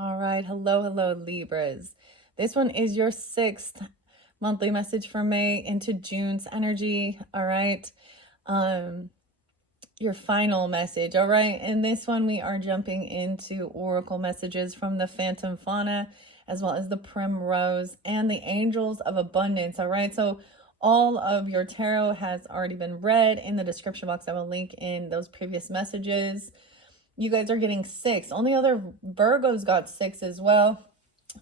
All right. Hello, Libras. This one is your sixth monthly message for May into June's energy. All right. Um, your final message. All right. In this one, we are jumping into oracle messages from the Phantom Fauna, as well as the Primrose and the Angels of Abundance. All right. So all of your tarot has already been read in the description box. I will link in those previous messages. You guys are getting 6. Only other Virgos got 6 as well.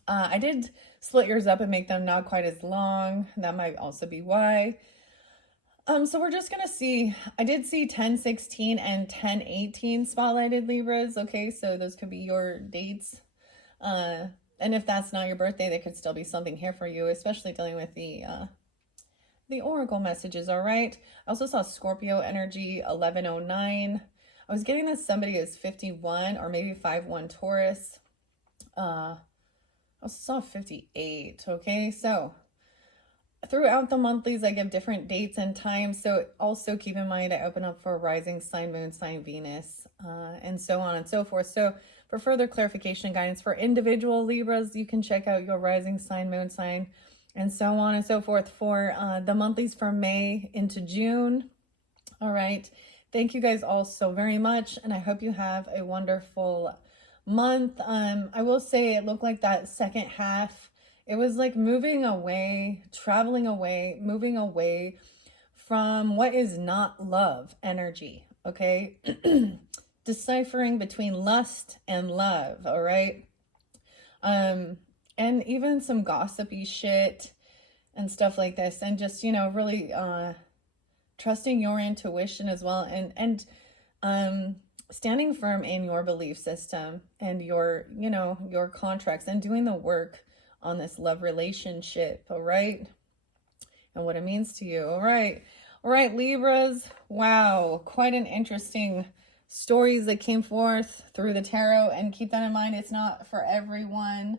I did split yours up and make them not quite as long. That might also be why. So we're just going to see, I did see 1016 and 1018 spotlighted Libras. Okay, so those could be your dates. And if that's not your birthday, there could still be something here for you, especially dealing with the oracle messages. All right. I also saw Scorpio energy 1109. I was getting that somebody is 51 or maybe 51 Taurus. I also saw 58. Okay, so throughout the monthlies, I give different dates and times. So also keep in mind, I open up for rising sign, moon sign, Venus, and so on and so forth. So for further clarification and guidance for individual Libras, you can check out your rising sign, moon sign, and so on and so forth for the monthlies from May into June. All right. Thank you guys all so very much, and I hope you have a wonderful month. I will say it looked like that second half, it was like moving away, traveling away, moving away from what is not love energy, okay? Deciphering between lust and love, all right? And even some gossipy shit and stuff like this, and just, really trusting your intuition as well, and standing firm in your belief system and your contracts, and doing the work on this love relationship. All right, and what it means to you. All right, Libras. Wow, quite an interesting stories that came forth through the tarot, and keep that in mind, it's not for everyone,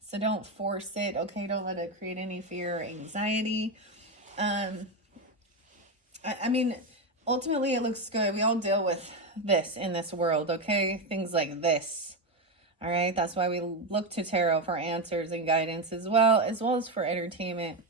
so don't force it. Okay, don't let it create any fear or anxiety. I mean, ultimately it looks good. We all deal with this in this world, okay? Things like this. All right? That's why we look to tarot for answers and guidance as well as for entertainment.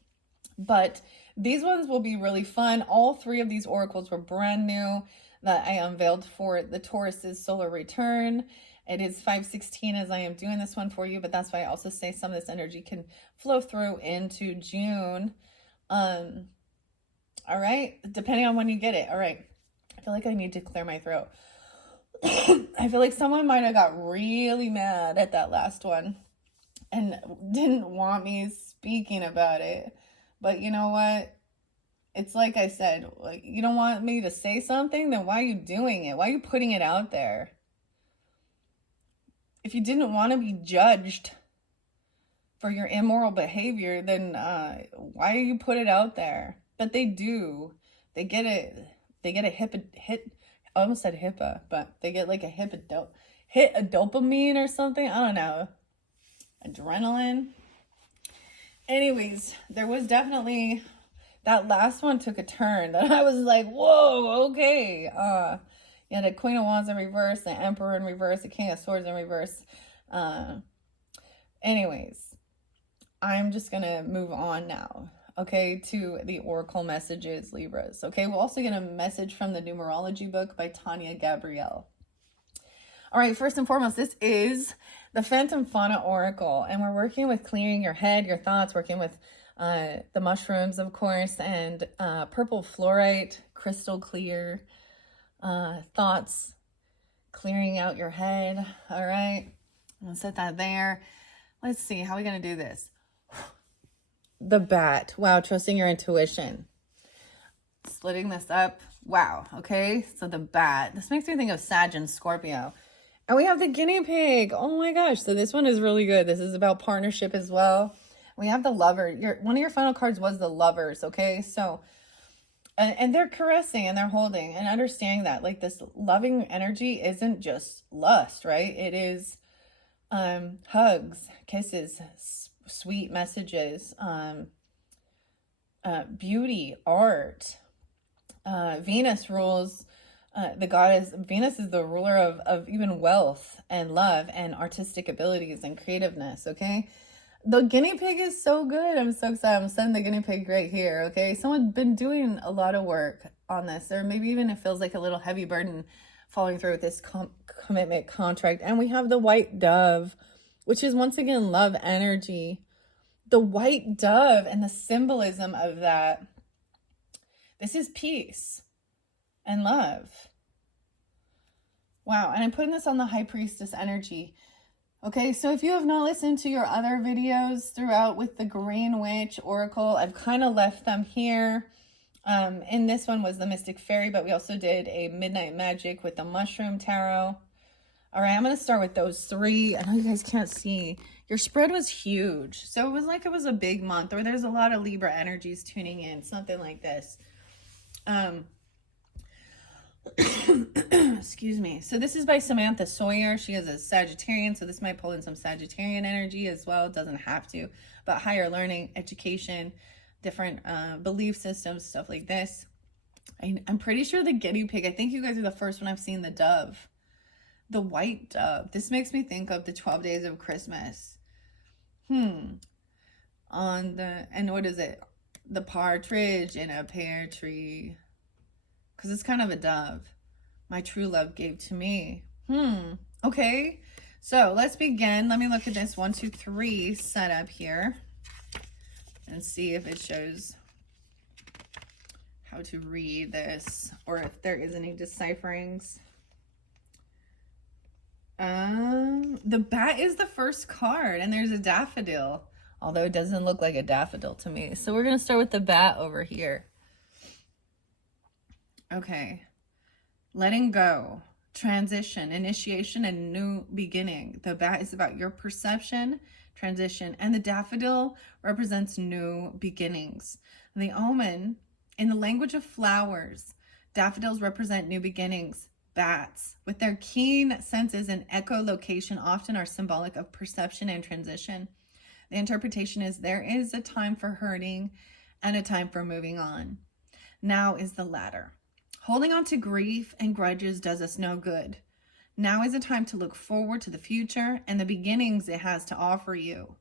But these ones will be really fun. All 3 of these oracles were brand new that I unveiled for the Taurus's solar return. It is 5/16 as I am doing this one for you, but that's why I also say some of this energy can flow through into June. All right, depending on when you get it. All right, I feel like I need to clear my throat. I feel like someone might have got really mad at that last one and didn't want me speaking about it. But you know what? It's like I said, like, you don't want me to say something, then why are you doing it? Why are you putting it out there? If you didn't want to be judged for your immoral behavior, then why do you put it out there? But they do. They get a hit. I almost said HIPAA, but they get like a hit a dopamine or something. I don't know. Adrenaline. Anyways, there was definitely, that last one took a turn that I was like, whoa, okay. Yeah, the Queen of Wands in reverse, the Emperor in reverse, the King of Swords in reverse. Anyways, I'm just gonna move on now, okay, to the oracle messages, Libras. Okay, we'll also get a message from the numerology book by Tanya Gabrielle. All right, first and foremost, this is the Phantom Fauna Oracle, and we're working with clearing your head, your thoughts, working with the mushrooms, of course, and purple fluorite, crystal clear thoughts, clearing out your head. All right, I'm gonna set that there. Let's see, how are we gonna do this? The bat. Wow, trusting your intuition. Splitting this up. Wow, okay, so the bat. This makes me think of Sag and Scorpio. And we have the guinea pig. Oh my gosh, so this one is really good. This is about partnership as well. We have the lover. One of your final cards was the lovers, okay? So, and they're caressing and they're holding and understanding that, like, this loving energy isn't just lust, right? It is hugs, kisses, sweet messages, beauty, art. Venus rules The goddess Venus is the ruler of even wealth and love and artistic abilities and creativeness, okay? The guinea pig is so good. I'm so excited. I'm sending the guinea pig right here, okay? Someone's been doing a lot of work on this, or maybe even it feels like a little heavy burden following through with this commitment contract. And we have the white dove, which is once again love energy. The white dove and the symbolism of that. This is peace and love. Wow, and I'm putting this on the high priestess energy. Okay, so if you have not listened to your other videos throughout with the Green Witch Oracle, I've kind of left them here. And this one was the Mystic Fairy, but we also did a Midnight Magic with the Mushroom Tarot. All right, I'm going to start with those three. I know you guys can't see. Your spread was huge. So it was like it was a big month, or there's a lot of Libra energies tuning in, something like this. Excuse me. So this is by Samantha Sawyer. She is a Sagittarian, so this might pull in some Sagittarian energy as well. It doesn't have to, but higher learning, education, different belief systems, stuff like this. I'm pretty sure the guinea pig, I think you guys are the first one I've seen the dove. The white dove. This makes me think of the 12 Days of Christmas. And what is it? The partridge in a pear tree. Because it's kind of a dove. My true love gave to me. Okay. So let's begin. Let me look at this 1, 2, 3 setup here. And see if it shows how to read this. Or if there is any decipherings. The bat is the first card. And there's a daffodil. Although it doesn't look like a daffodil to me. So we're going to start with the bat over here. Okay. Letting go, transition, initiation, and new beginning. The bat is about your perception, transition, and the daffodil represents new beginnings. The omen, in the language of flowers, daffodils represent new beginnings. Bats, with their keen senses and echolocation, often are symbolic of perception and transition. The interpretation is there is a time for hurting and a time for moving on. Now is the latter. Holding on to grief and grudges does us no good. Now is a time to look forward to the future and the beginnings it has to offer you.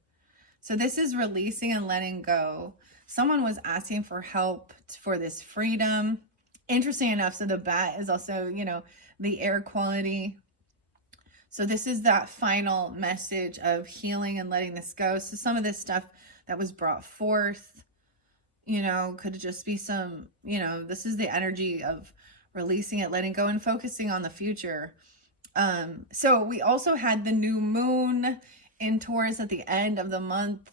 So this is releasing and letting go. Someone was asking for help for this freedom. Interesting enough, so the bat is also, you know, the air quality. So this is that final message of healing and letting this go. So some of this stuff that was brought forth, you know, could just be some, you know, this is the energy of releasing it, letting go, and focusing on the future. So we also had the new moon in Taurus at the end of the month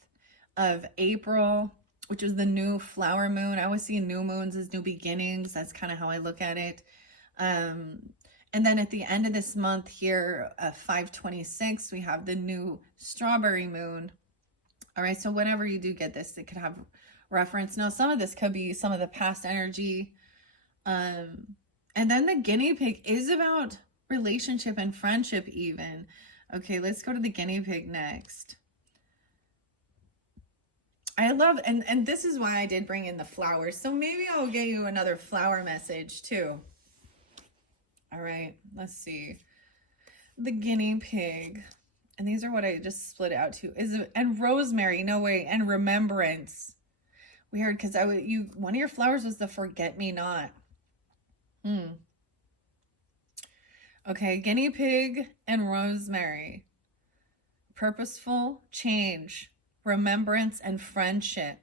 of April, which was the new flower moon. I always see new moons as new beginnings. That's kind of how I look at it. And then at the end of this month here, 5/26, we have the new strawberry moon. All right, so whenever you do get this, it could have reference. Now, some of this could be some of the past energy. And then the guinea pig is about relationship and friendship even. Okay, let's go to the guinea pig next. I love, and this is why I did bring in the flowers. So maybe I'll get you another flower message too. All right, let's see. The guinea pig. And these are what I just split out to. And rosemary, no way, and remembrance. Weird, because one of your flowers was the forget-me-not. Okay, guinea pig and rosemary. Purposeful change, remembrance, and friendship.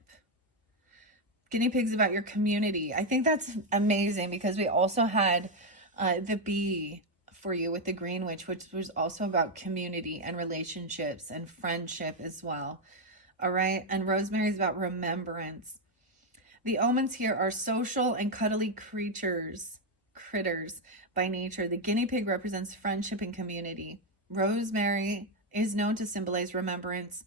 Guinea pig's about your community. I think that's amazing because we also had the bee for you with the Green Witch, which was also about community and relationships and friendship as well. All right, and rosemary is about remembrance. The omens here are social and cuddly critters by nature. The guinea pig represents friendship and community. Rosemary is known to symbolize remembrance.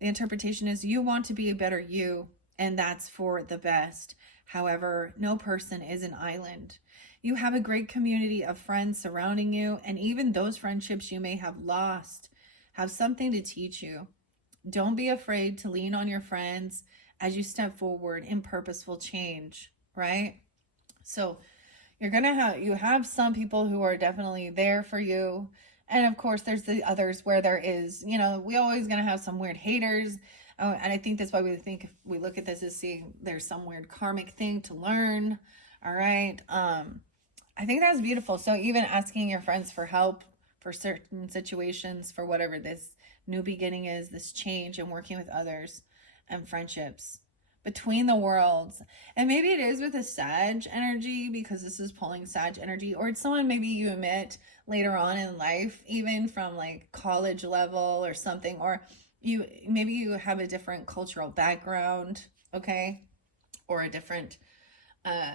The interpretation is you want to be a better you, and that's for the best. However, no person is an island. You have a great community of friends surrounding you, and even those friendships you may have lost have something to teach you. Don't be afraid to lean on your friends as you step forward in purposeful change, right? So you have some people who are definitely there for you. And of course, there's the others where there is, we always going to have some weird haters. And I think that's why we think if we look at this as seeing there's some weird karmic thing to learn. All right. I think that's beautiful. So even asking your friends for help for certain situations, for whatever this new beginning is, this change, and working with others and friendships between the worlds. And maybe it is with a Sag energy, because this is pulling Sag energy, or it's someone maybe you met later on in life, even from like college level or something, or maybe you have a different cultural background, okay, or a different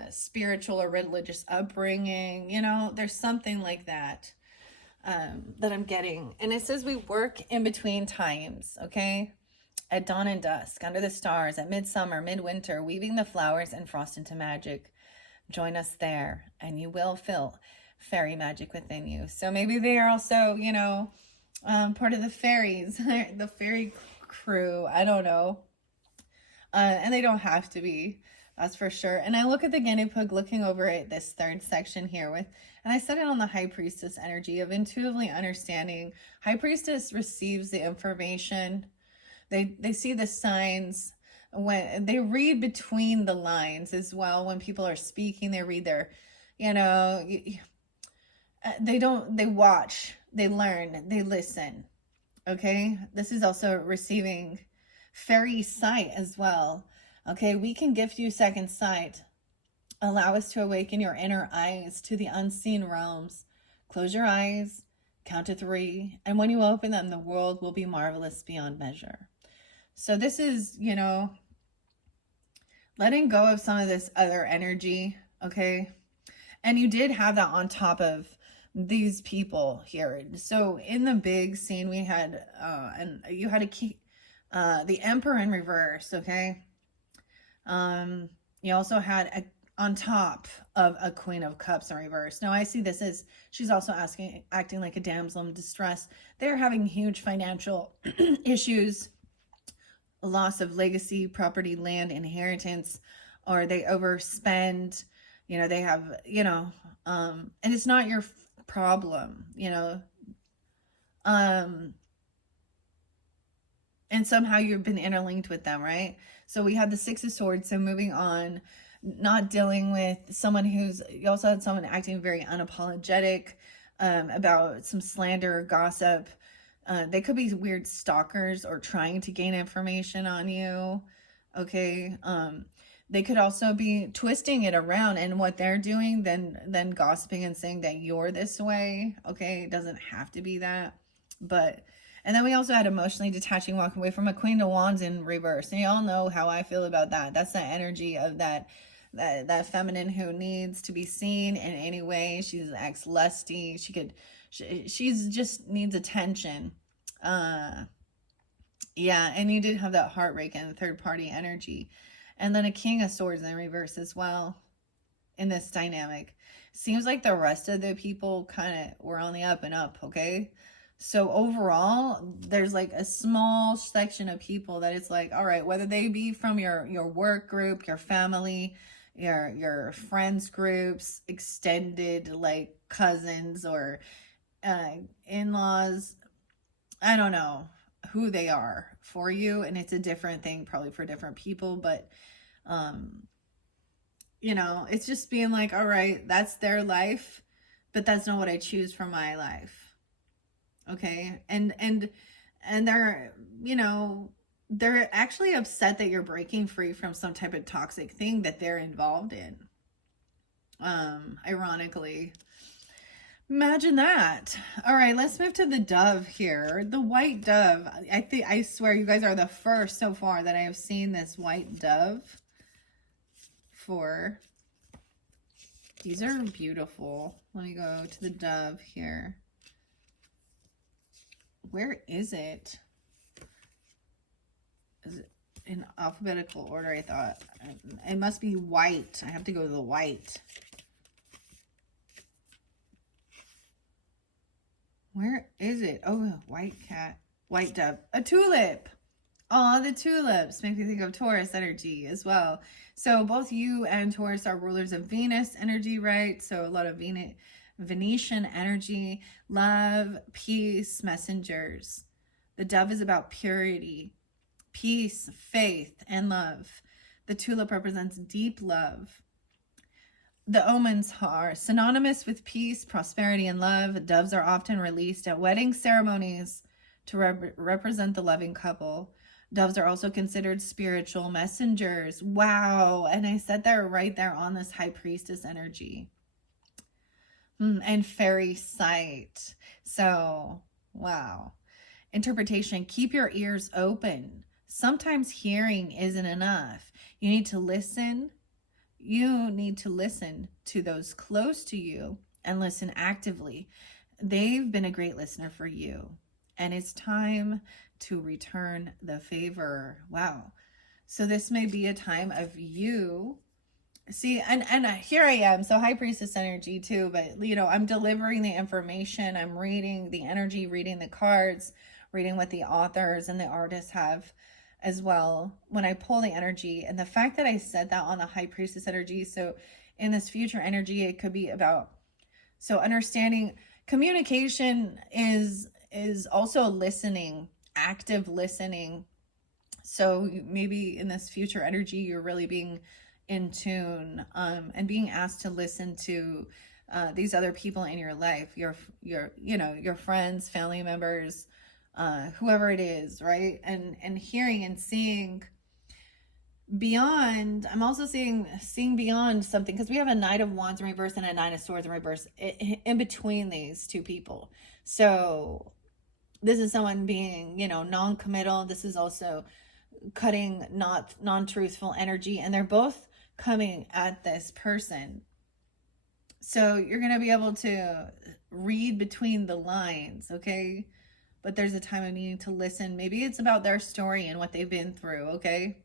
spiritual or religious upbringing, there's something like that that I'm getting. And it says we work in between times, okay? At dawn and dusk, under the stars, at midsummer, midwinter, weaving the flowers and frost into magic. Join us there, and you will feel fairy magic within you. So maybe they are also, part of the fairies, the fairy crew. I don't know. And they don't have to be, that's for sure. And I look at the guinea pig looking over at this third section here and I set it on the high priestess energy of intuitively understanding. High priestess receives the information. They see the signs. When they read between the lines as well. When people are speaking, they read their, they watch, they learn, they listen. Okay. This is also receiving fairy sight as well. Okay. We can gift you second sight. Allow us to awaken your inner eyes to the unseen realms. Close your eyes, count to 3. And when you open them, the world will be marvelous beyond measure. So this is, letting go of some of this other energy, okay? And you did have that on top of these people here. So in the big scene we had, and you had a key, the Emperor in reverse, okay? You also had on top of a Queen of Cups in reverse. Now I see this as she's also acting like a damsel in distress. They're having huge financial issues. Loss of legacy, property, land, inheritance, or they overspend, they have, and it's not your problem, and somehow you've been interlinked with them, right? So we had the 6 of Swords. So moving on, not dealing with someone you also had someone acting very unapologetic about some slander or gossip. They could be weird stalkers or trying to gain information on you. Okay. They could also be twisting it around, and what they're doing, then gossiping and saying that you're this way. Okay. It doesn't have to be that, and then we also had emotionally detaching, walking away from a Queen of Wands in reverse. And you all know how I feel about that. That's the energy of that feminine who needs to be seen in any way. She's ex-lusty. She's just needs attention. Yeah, and you did have that heartbreak and third party energy. And then a King of Swords in reverse as well in this dynamic. Seems like the rest of the people kind of were on the up and up, okay? So overall, there's like a small section of people that it's like, all right, whether they be from your work group, your family, your friends groups, extended like cousins or in-laws, I don't know who they are for you, and it's a different thing probably for different people, but it's just being like, all right, that's their life, but that's not what I choose for my life. Okay. And they're, they're actually upset that you're breaking free from some type of toxic thing that they're involved in. Ironically, imagine that. All right, let's move to the dove here. The white dove. I swear you guys are the first so far that I have seen this white dove for. These are beautiful. Let me go to the dove here. Where is it? Is it in alphabetical order? I thought it must be white. I have to go to the white. Where is it? Oh, white cat, white dove, a tulip. Oh, the tulips make me think of Taurus energy as well. So both you and Taurus are rulers of Venus energy, right? So a lot of Venetian energy, love, peace, messengers. The dove is about purity, peace, faith, and love. The tulip represents deep love. The omens are synonymous with peace, prosperity, and love. Doves are often released at wedding ceremonies to represent the loving couple. Doves are also considered spiritual messengers. Wow. And I said that right there on this high priestess energy. And fairy sight. So, wow. Interpretation, keep your ears open. Sometimes hearing isn't enough. You need to listen. You need to listen to those close to you and listen actively. They've been a great listener for you. And it's time to return the favor. Wow. So this may be a time of you. See, and here I am. So high priestess energy too, but you know, I'm delivering the information. I'm reading the energy, reading the cards, reading what the authors and the artists have as well when I pull the energy. And the fact that I said that on the high priestess energy, so in this future energy, it could be about, so understanding communication is also listening, active listening. So maybe in this future energy, you're really being in tune and being asked to listen to these other people in your life, your you know, your friends, family members, whoever it is, right? And hearing and seeing beyond. I'm also seeing beyond something, because we have a Knight of Wands in reverse and a Nine of Swords in reverse in between these two people. So this is someone being, you know, non-committal. This is also cutting non-truthful energy, and they're both coming at this person. So you're going to be able to read between the lines, okay? But there's a time of needing to listen. Maybe it's about their story and what they've been through, okay?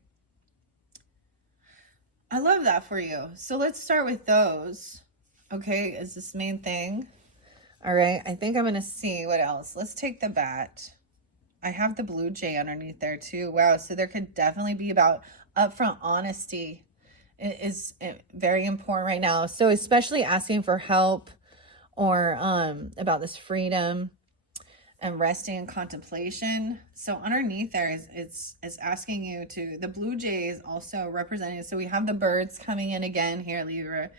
I love that for you. So let's start with those, okay, is this main thing. All right, I think I'm going to see what else. Let's take the bat. I have the blue jay underneath there too. Wow, so there could definitely be about upfront honesty. It is very important right now. So especially asking for help or about this freedom and resting in contemplation. So underneath there is it's asking you to, the blue jay is also represented. So we have the birds coming in again here, Libra.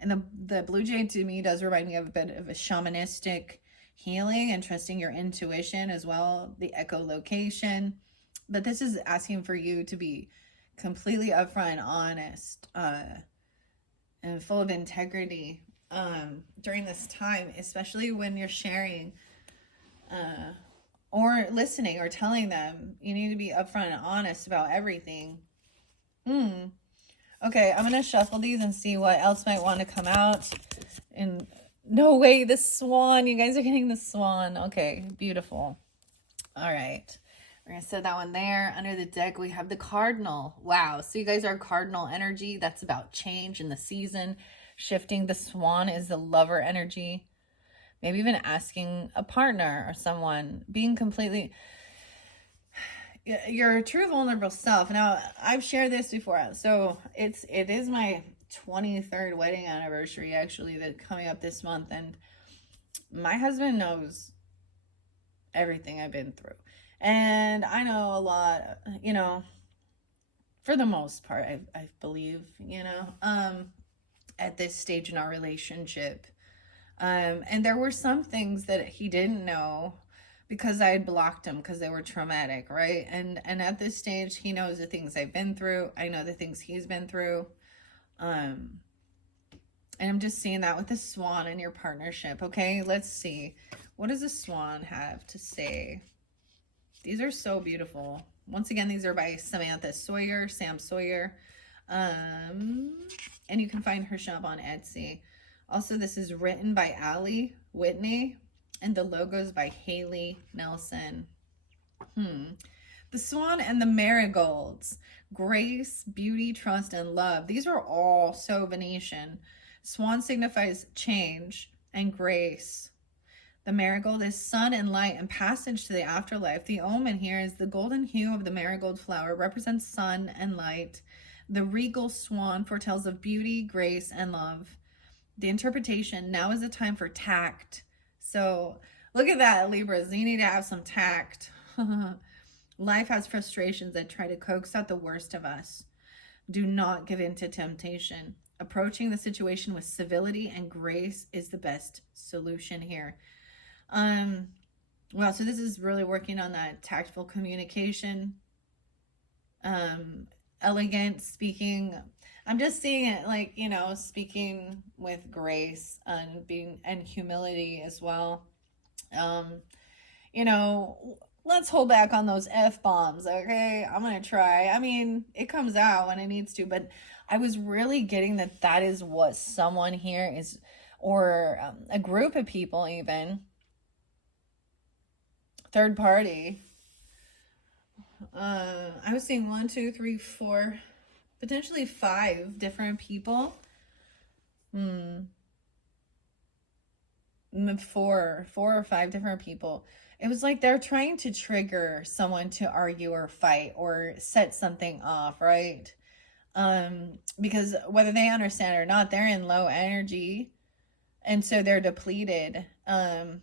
And the blue jay to me does remind me of a bit of a shamanistic healing and trusting your intuition as well, the echolocation. But this is asking for you to be completely upfront, honest, and full of integrity during this time, especially when you're sharing or listening or telling them. You need to be upfront and honest about everything. Okay, I'm going to shuffle these and see what else might want to come out. And no way, the swan. You guys are getting the swan. Okay, beautiful. All right. We're going to set that one there. Under the deck, we have the cardinal. Wow. So you guys are cardinal energy. That's about change in the season. Shifting. The swan is the lover energy. Maybe even asking a partner or someone. Being completely your true vulnerable self. Now, I've shared this before. So it is my 23rd wedding anniversary, actually, that coming up this month. And my husband knows everything I've been through. And I know a lot, you know, for the most part, I believe, you know, at this stage in our relationship. And there were some things that he didn't know because I had blocked him because they were traumatic, right? And at this stage, he knows the things I've been through. I know the things he's been through. And I'm just seeing that with the swan in your partnership. Okay, let's see. What does the swan have to say? These are so beautiful. Once again, these are by Samantha Sawyer, Sam Sawyer. And you can find her shop on Etsy. Also, this is written by Allie Whitney, and the logo's by Haley Nelson. The swan and the marigolds. Grace, beauty, trust, and love. These are all so Venetian. Swan signifies change and grace. The marigold is sun and light and passage to the afterlife. The omen here is the golden hue of the marigold flower represents sun and light. The regal swan foretells of beauty, grace, and love. The interpretation, now is the time for tact. So look at that, Libras. You need to have some tact. Life has frustrations that try to coax out the worst of us. Do not give in to temptation. Approaching the situation with civility and grace is the best solution here. Well, so this is really working on that tactful communication, elegant speaking. I'm just seeing it like, you know, speaking with grace and humility as well. You know, let's hold back on those F-bombs, okay? I'm going to try. I mean, it comes out when it needs to, but I was really getting that is what someone here is, or a group of people even, third party. I was seeing 1, 2, 3, 4, potentially 5 different people. 4 or 5 different people. It was like they're trying to trigger someone to argue or fight or set something off, right? Because whether they understand or not, they're in low energy, and so they're depleted. And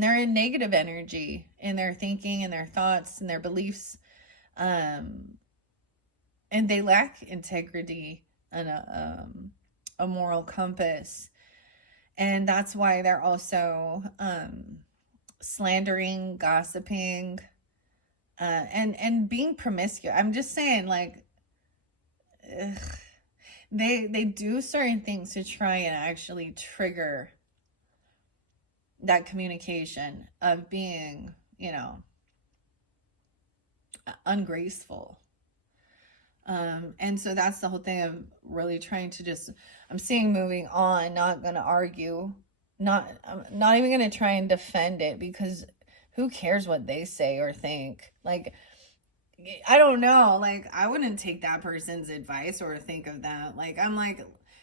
they're in negative energy in their thinking and their thoughts and their beliefs. And they lack integrity and a moral compass. And that's why they're also slandering, gossiping, and being promiscuous. I'm just saying, like, they do certain things to try and actually trigger that communication of being, you know, ungraceful. And so that's the whole thing of really trying to just, I'm seeing moving on, not going to argue, I'm not even going to try and defend it, because who cares what they say or think? Like, I don't know, like, I wouldn't take that person's advice or think of that. Like, I'm like,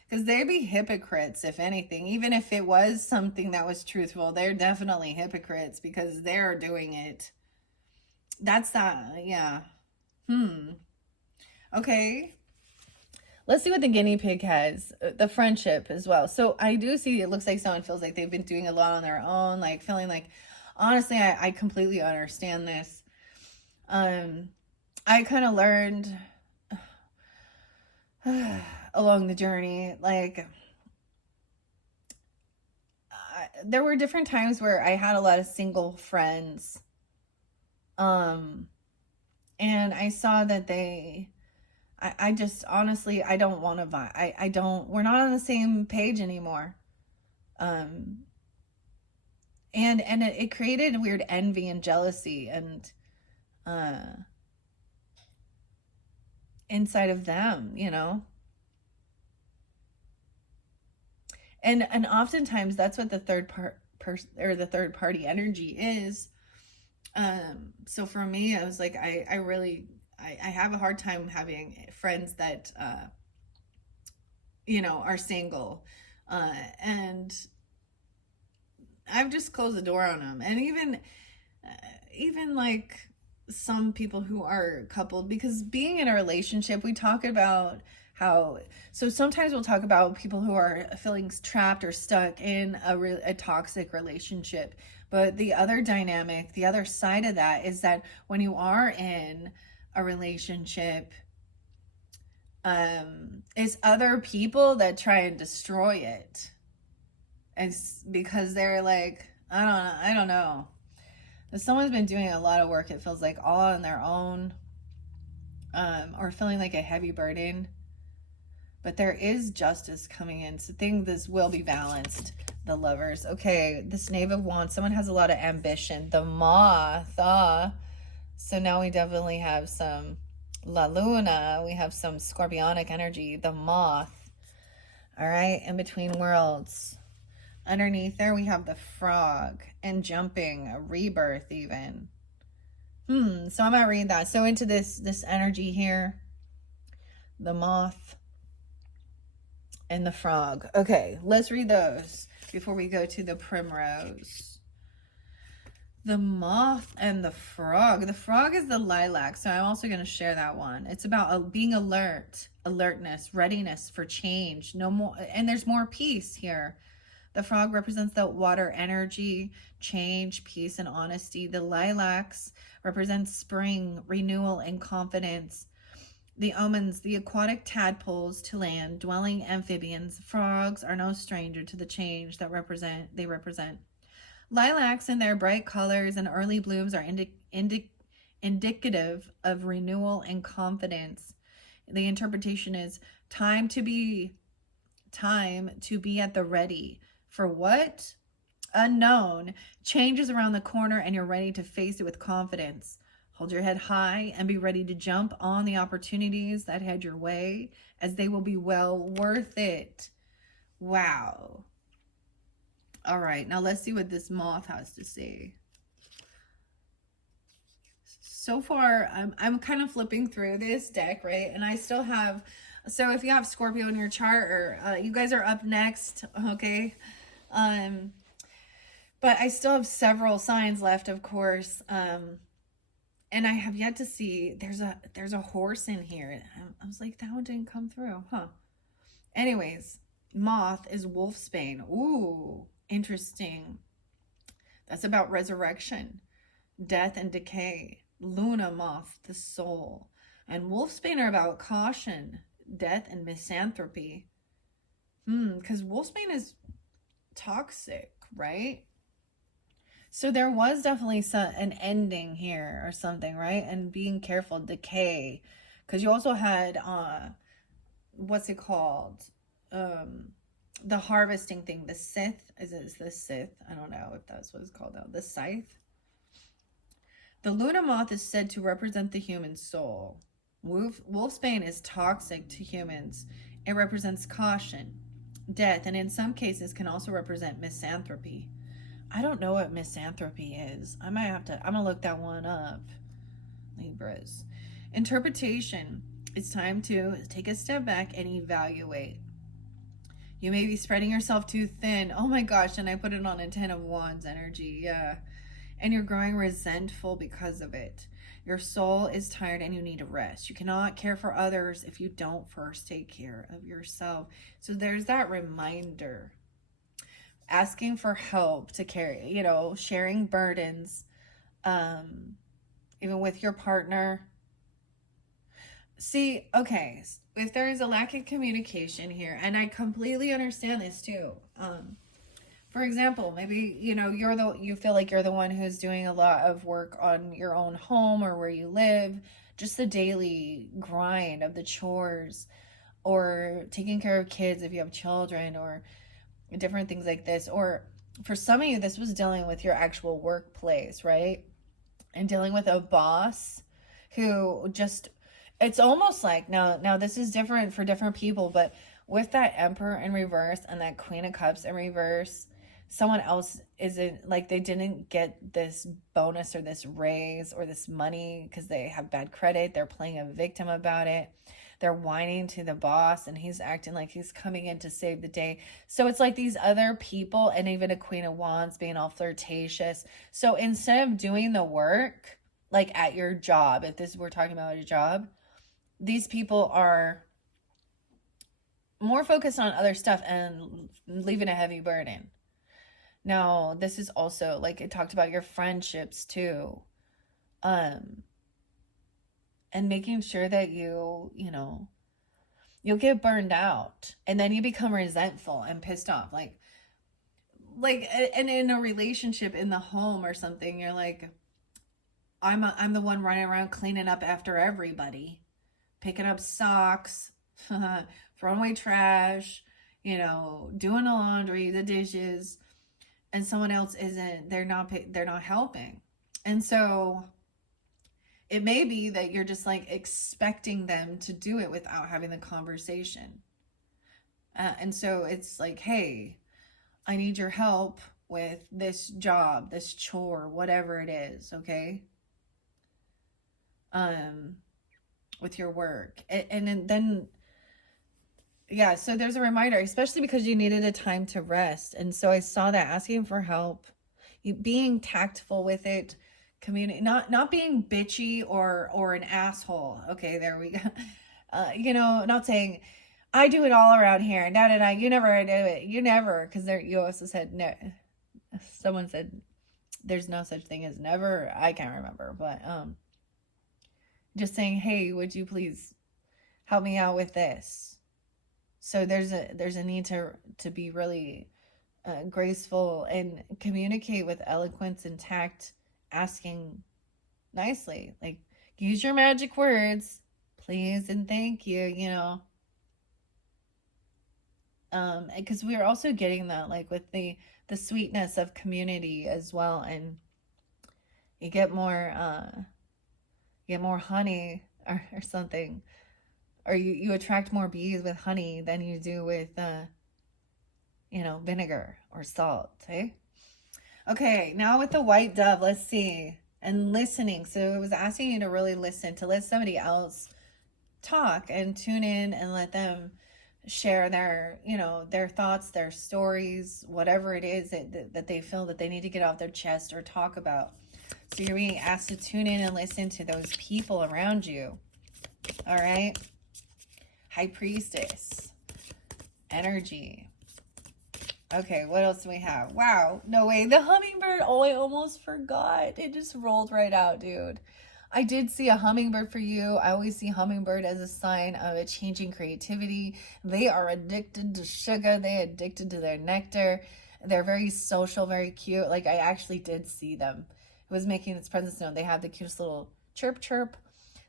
because they'd be hypocrites, if anything. Even if it was something that was truthful, they're definitely hypocrites because they're doing it. That's that, yeah. Okay. Let's see what the guinea pig has. The friendship as well. So I do see, it looks like someone feels like they've been doing a lot on their own, like feeling like, honestly, I completely understand this. I kind of learned along the journey, like, there were different times where I had a lot of single friends, and I saw that I just, honestly, I don't want to vibe. We're not on the same page anymore. And it created weird envy and jealousy and inside of them, you know. And oftentimes that's what the third party energy is. So for me, I was like, I have a hard time having friends that you know, are single, and I've just closed the door on them. And even like some people who are coupled, because being in a relationship, we talk about how, so sometimes we'll talk about people who are feeling trapped or stuck in a toxic relationship. But the other dynamic, the other side of that is that when you are in a relationship, it's other people that try and destroy it. It's because they're like, I don't know. If someone's been doing a lot of work, it feels like, all on their own, or feeling like a heavy burden. But there is justice coming in, so this will be balanced. The Lovers. Okay, this Knave of Wands. Someone has a lot of ambition. The Moth. So now we definitely have some La Luna. We have some Scorpionic energy. The Moth. All right, in between worlds. Underneath there, we have the Frog and jumping, a rebirth even. So I'm gonna read that. So into this energy here, the Moth, and the frog. Okay, let's read those before we go to the primrose. The moth and the frog. The frog is the lilac, so I'm also going to share that one. It's about being alert, alertness, readiness for change. No more, and there's more peace here. The frog represents the water energy, change, peace, and honesty. The lilacs represent spring, renewal, and confidence. The omens, the aquatic tadpoles to land, dwelling amphibians. Frogs are no stranger to the change that they represent. Lilacs in their bright colors and early blooms are indicative of renewal and confidence. The interpretation is time to be at the ready. For what? Unknown. Change is around the corner and you're ready to face it with confidence. Hold your head high and be ready to jump on the opportunities that head your way, as they will be well worth it. Wow. All right, now let's see what this moth has to say. So far, I'm kind of flipping through this deck, right? And I still have, so if you have Scorpio in your chart, or you guys are up next, okay? But I still have several signs left, of course. And I have yet to see, there's a horse in here. I was like, that one didn't come through, huh? Anyways, moth is wolfsbane. Ooh, interesting. That's about resurrection, death, and decay. Luna moth, the soul. And wolfsbane are about caution, death, and misanthropy. Because wolfsbane is toxic, right? So there was definitely an ending here or something, right? And being careful, decay. Because you also had, what's it called? The harvesting thing, the scythe. Is the scythe? I don't know if that's what it's called now. The scythe. The Luna moth is said to represent the human soul. Wolfsbane is toxic to humans. It represents caution, death, and in some cases can also represent misanthropy. I don't know what misanthropy is. I'm gonna look that one up. Libras. Interpretation. It's time to take a step back and evaluate. You may be spreading yourself too thin. Oh my gosh, and I put it on a 10 of Wands energy, yeah. And you're growing resentful because of it. Your soul is tired and you need a rest. You cannot care for others if you don't first take care of yourself. So there's that reminder. Asking for help to carry, sharing burdens, even with your partner. See, okay, if there is a lack of communication here, and I completely understand this too. For example, maybe, you feel like you're the one who's doing a lot of work on your own home or where you live, just the daily grind of the chores, or taking care of kids if you have children, or different things like this. Or for some of you, this was dealing with your actual workplace, right? And dealing with a boss who just, it's almost like, now this is different for different people, but with that Emperor in reverse and that Queen of Cups in reverse, someone else isn't, like, they didn't get this bonus or this raise or this money because they have bad credit. They're playing a victim about it. They're whining to the boss and he's acting like he's coming in to save the day. So it's like these other people, and even a Queen of Wands being all flirtatious. So instead of doing the work, like at your job, we're talking about a job, these people are more focused on other stuff and leaving a heavy burden. Now, this is also, like, it talked about your friendships too. And making sure that you'll get burned out, and then you become resentful and pissed off. Like, and in a relationship, in the home or something, you're like, I'm the one running around cleaning up after everybody, picking up socks, throwing away trash, doing the laundry, the dishes, and someone else isn't. They're not helping. And so it may be that you're just like expecting them to do it without having the conversation. And so it's like, hey, I need your help with this job, this chore, whatever it is, okay? With your work. And then Yeah, so there's a reminder, especially because you needed a time to rest. And so I saw that asking for help, you being tactful with it, community, not being bitchy or an asshole. Okay, there we go. You know, not saying I do it all around here. No, no, no, you never do it. You never, because there you also said no. Someone said there's no such thing as never. I can't remember, but just saying, hey, would you please help me out with this? So there's a need to be really graceful and communicate with eloquence and tact, asking nicely, like use your magic words, please and thank you, you know. Because we are also getting that like with the sweetness of community as well, and you get more honey or something, or you attract more bees with honey than you do with you know, vinegar or salt, eh? Okay, now with the white dove, let's see. And listening. So it was asking you to really listen, to let somebody else talk and tune in and let them share their, you know, their thoughts, their stories, whatever it is that they feel that they need to get off their chest or talk about. So you're being asked to tune in and listen to those people around you. All right? High Priestess. Energy. Okay, what else do we have? Wow, no way. The hummingbird. Oh, I almost forgot. It just rolled right out, dude. I did see a hummingbird for you. I always see hummingbird as a sign of a changing creativity. They are addicted to sugar. They're addicted to their nectar. They're very social, very cute. Like, I actually did see them. It was making its presence known. They have the cutest little chirp chirp.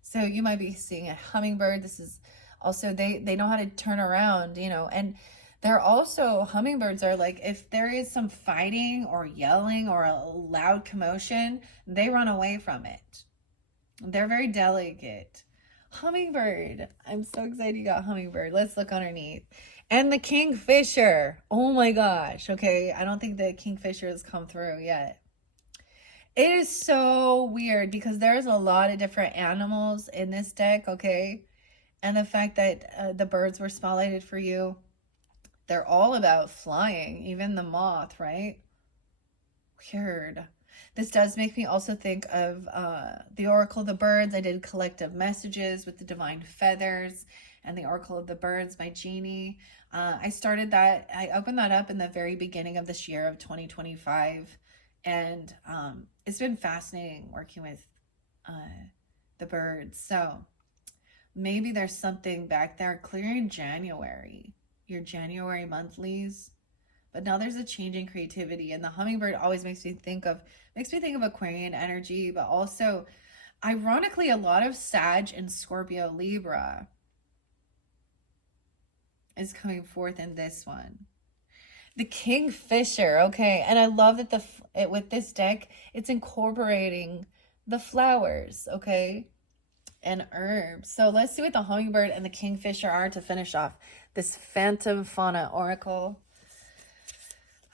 So you might be seeing a hummingbird. This is also, they know how to turn around, you know, and they're also, hummingbirds are like, if there is some fighting or yelling or a loud commotion, they run away from it. They're very delicate. Hummingbird. I'm so excited you got hummingbird. Let's look underneath. And the kingfisher. Oh my gosh. Okay, I don't think the kingfisher has come through yet. It is so weird because there's a lot of different animals in this deck, okay? And the fact that the birds were spotlighted for you, they're all about flying, even the moth, right? Weird. This does make me also think of the Oracle of the Birds. I did collective messages with the divine feathers and the Oracle of the Birds by Jeannie. I started that, I opened that up in the very beginning of this year of 2025. And it's been fascinating working with the birds. So maybe there's something back there clearing January. Your January monthlies, but now there's a change in creativity, and the hummingbird always makes me think of Aquarian energy, but also ironically a lot of Sag and Scorpio Libra is coming forth in this one. The kingfisher, okay, and I love that with this deck it's incorporating the flowers, okay, and herbs. So let's see what the hummingbird and the kingfisher are to finish off this Phantom Fauna Oracle.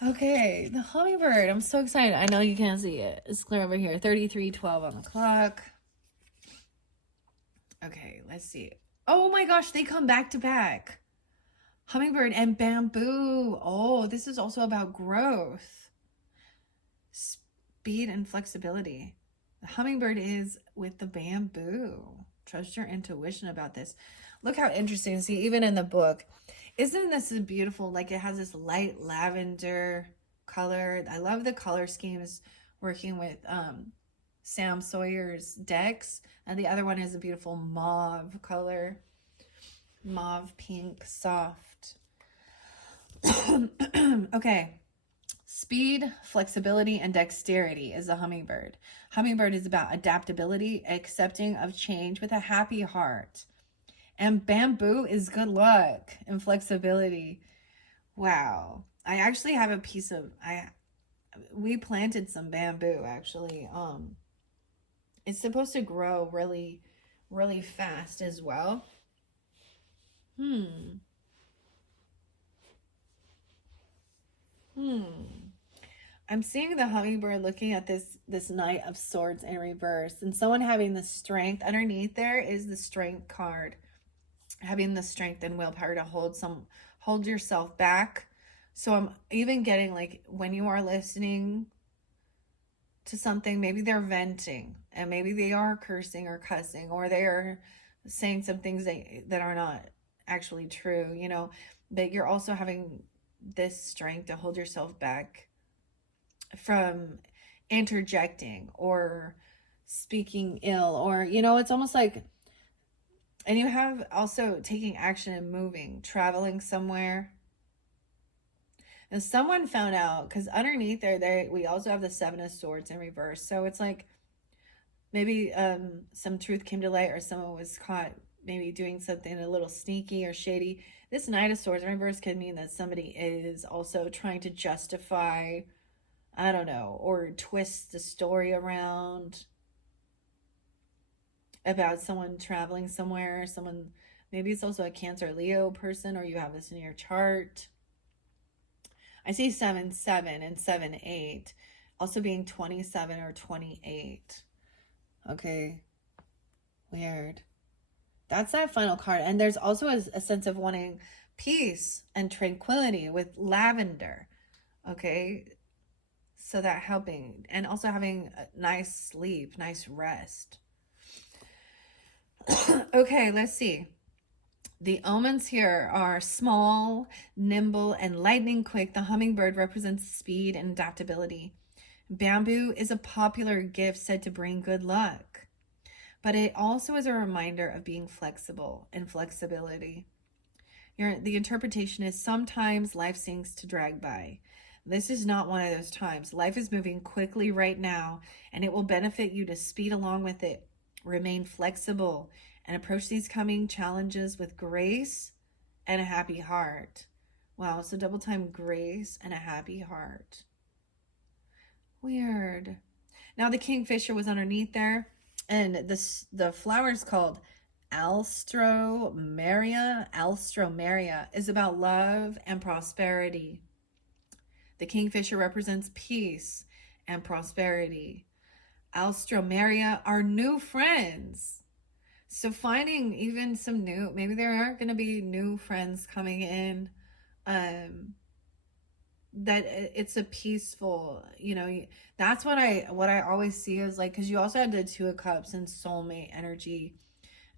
Okay, the hummingbird. I'm so excited. I know you can't see it. It's clear over here. 33:12 on the clock. Okay, let's see. Oh my gosh, they come back to back. Hummingbird and bamboo. Oh, this is also about growth, speed, and flexibility. The hummingbird is with the bamboo. Trust your intuition about this. Look how interesting. See, even in the book, isn't this beautiful? Like, it has this light lavender color. I love the color schemes working with Sam Sawyer's decks. And the other one is a beautiful mauve color. Mauve pink, soft. Okay. Speed, flexibility, and dexterity is a hummingbird. Hummingbird is about adaptability, accepting of change with a happy heart. And bamboo is good luck and flexibility. Wow. I actually have a piece of, we planted some bamboo actually. It's supposed to grow really, really fast as well. I'm seeing the hummingbird looking at this Knight of Swords in reverse, and someone having the strength underneath. There is the strength card. having the strength and willpower to hold yourself back. So I'm even getting like when you are listening to something, maybe they're venting and maybe they are cursing or cussing, or they are saying some things that are not actually true, you know, but you're also having this strength to hold yourself back from interjecting or speaking ill, or, you know, it's almost like, and you have also taking action and moving, traveling somewhere. And someone found out, because underneath there, we also have the Seven of Swords in reverse. So it's like maybe some truth came to light, or someone was caught maybe doing something a little sneaky or shady. This Knight of Swords in reverse could mean that somebody is also trying to justify, I don't know, or twist the story around about someone traveling somewhere. Someone, maybe it's also a Cancer Leo person, or you have this in your chart. I see 7-7 and 7-8 also being 27 or 28. Okay, weird. That's that final card. And there's also a sense of wanting peace and tranquility with lavender. Okay, so that helping, and also having a nice sleep, nice rest. Okay, let's see. The omens here are small, nimble, and lightning quick. The hummingbird represents speed and adaptability. Bamboo is a popular gift said to bring good luck, but it also is a reminder of being flexible and flexibility. The interpretation is sometimes life seems to drag by. This is not one of those times. Life is moving quickly right now, and it will benefit you to speed along with it. Remain flexible and approach these coming challenges with grace and a happy heart. Wow, so double time grace and a happy heart. Weird. Now the kingfisher was underneath there, and the flower is called Alstroemeria. Alstroemeria is about love and prosperity. The kingfisher represents peace and prosperity. Alstroemeria are new friends. So finding even some new, maybe there are going to be new friends coming in, that it's a peaceful, you know, that's what I always see is like, because you also had the Two of Cups and soulmate energy,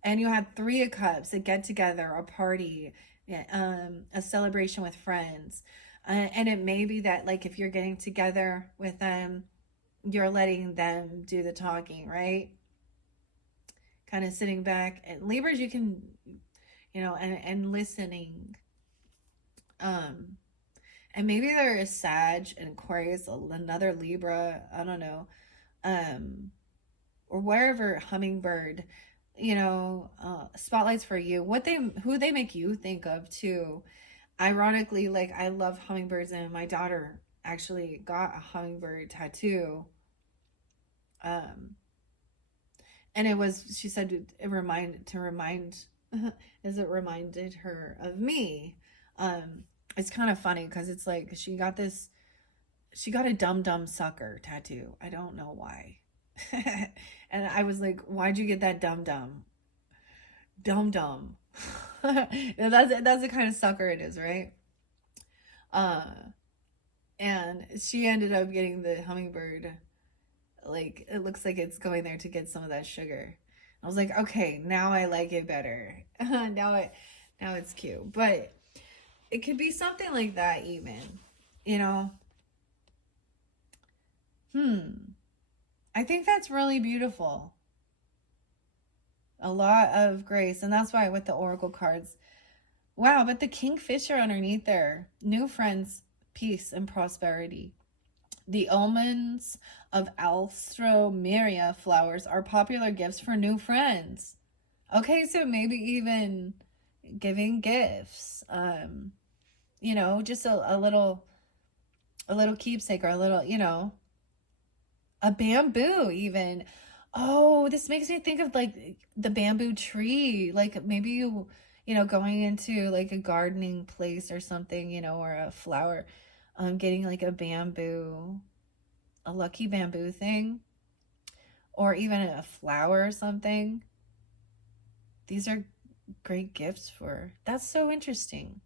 and you had Three of Cups, a get together, a party, a celebration with friends, and it may be that like if you're getting together with them, you're letting them do the talking, right? Kind of sitting back. And Libras, you can, you know, and listening. And maybe there is Sag and Aquarius, another Libra, I don't know, or wherever hummingbird, you know, spotlights for you. Who they make you think of too. Ironically, like I love hummingbirds, and my daughter actually got a hummingbird tattoo. And it was, she said it reminded as it reminded her of me. It's kind of funny because it's like she got a dum dum sucker tattoo. I don't know why. And I was like, why'd you get that dum dum? Dum dum. That's the kind of sucker it is, right? And she ended up getting the hummingbird. Like it looks like it's going there to get some of that sugar. I was like, okay, now I like it better. now it's cute. But it could be something like that even, you know. I think that's really beautiful. A lot of grace. And that's why with the oracle cards, wow, but the kingfisher underneath there, new friends, peace and prosperity. The omens of Alstroemeria flowers are popular gifts for new friends. Okay, so maybe even giving gifts, you know, just a little keepsake, or a little, you know, a bamboo even. Oh, this makes me think of like the bamboo tree. Like maybe you know, going into like a gardening place or something, you know, or a flower, getting like a lucky bamboo thing, or even a flower or something. These are great gifts for. That's so interesting.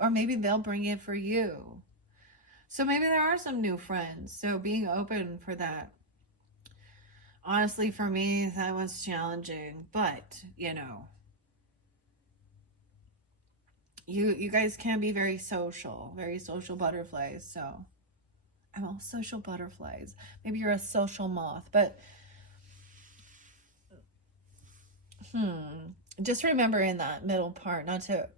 Or maybe they'll bring it for you. So maybe there are some new friends. So being open for that. Honestly, for me, that was challenging. But, you guys can be very social butterflies. So I'm all social butterflies. Maybe you're a social moth, but just remember in that middle part not to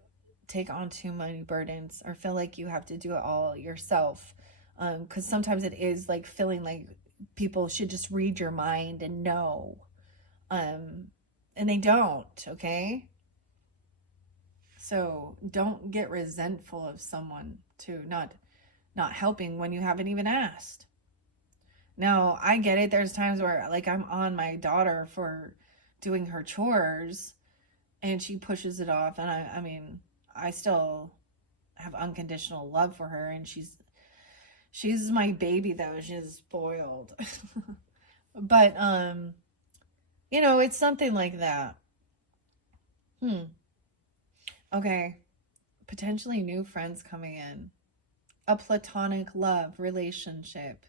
take on too many burdens or feel like you have to do it all yourself. Because sometimes it is like feeling like people should just read your mind and know. And they don't, okay? So don't get resentful of someone to not helping when you haven't even asked. Now, I get it. There's times where like I'm on my daughter for doing her chores and she pushes it off, and I mean, I still have unconditional love for her, and she's my baby though. She's spoiled. But it's something like that. Okay. Potentially new friends coming in. A platonic love relationship.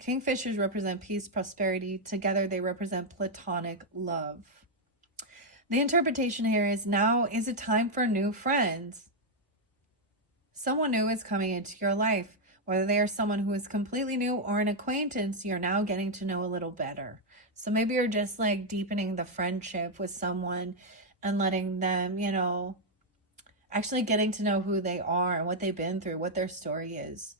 Kingfishers represent peace, prosperity. Together they represent platonic love. The interpretation here is now is a time for new friends. Someone new is coming into your life. Whether they are someone who is completely new or an acquaintance, you're now getting to know a little better. So maybe you're just like deepening the friendship with someone and letting them, actually getting to know who they are and what they've been through, what their story is,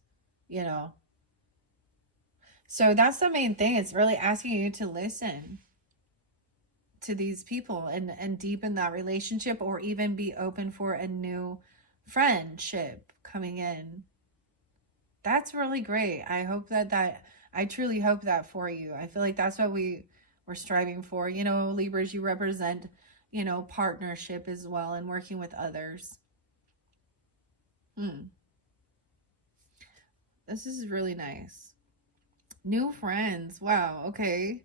So that's the main thing. It's really asking you to listen to these people and deepen that relationship, or even be open for a new friendship coming in. That's really great. I truly hope that for you. I feel like that's what we're striving for. Libras, you represent, partnership as well and working with others. This is really nice. New friends. Wow. Okay.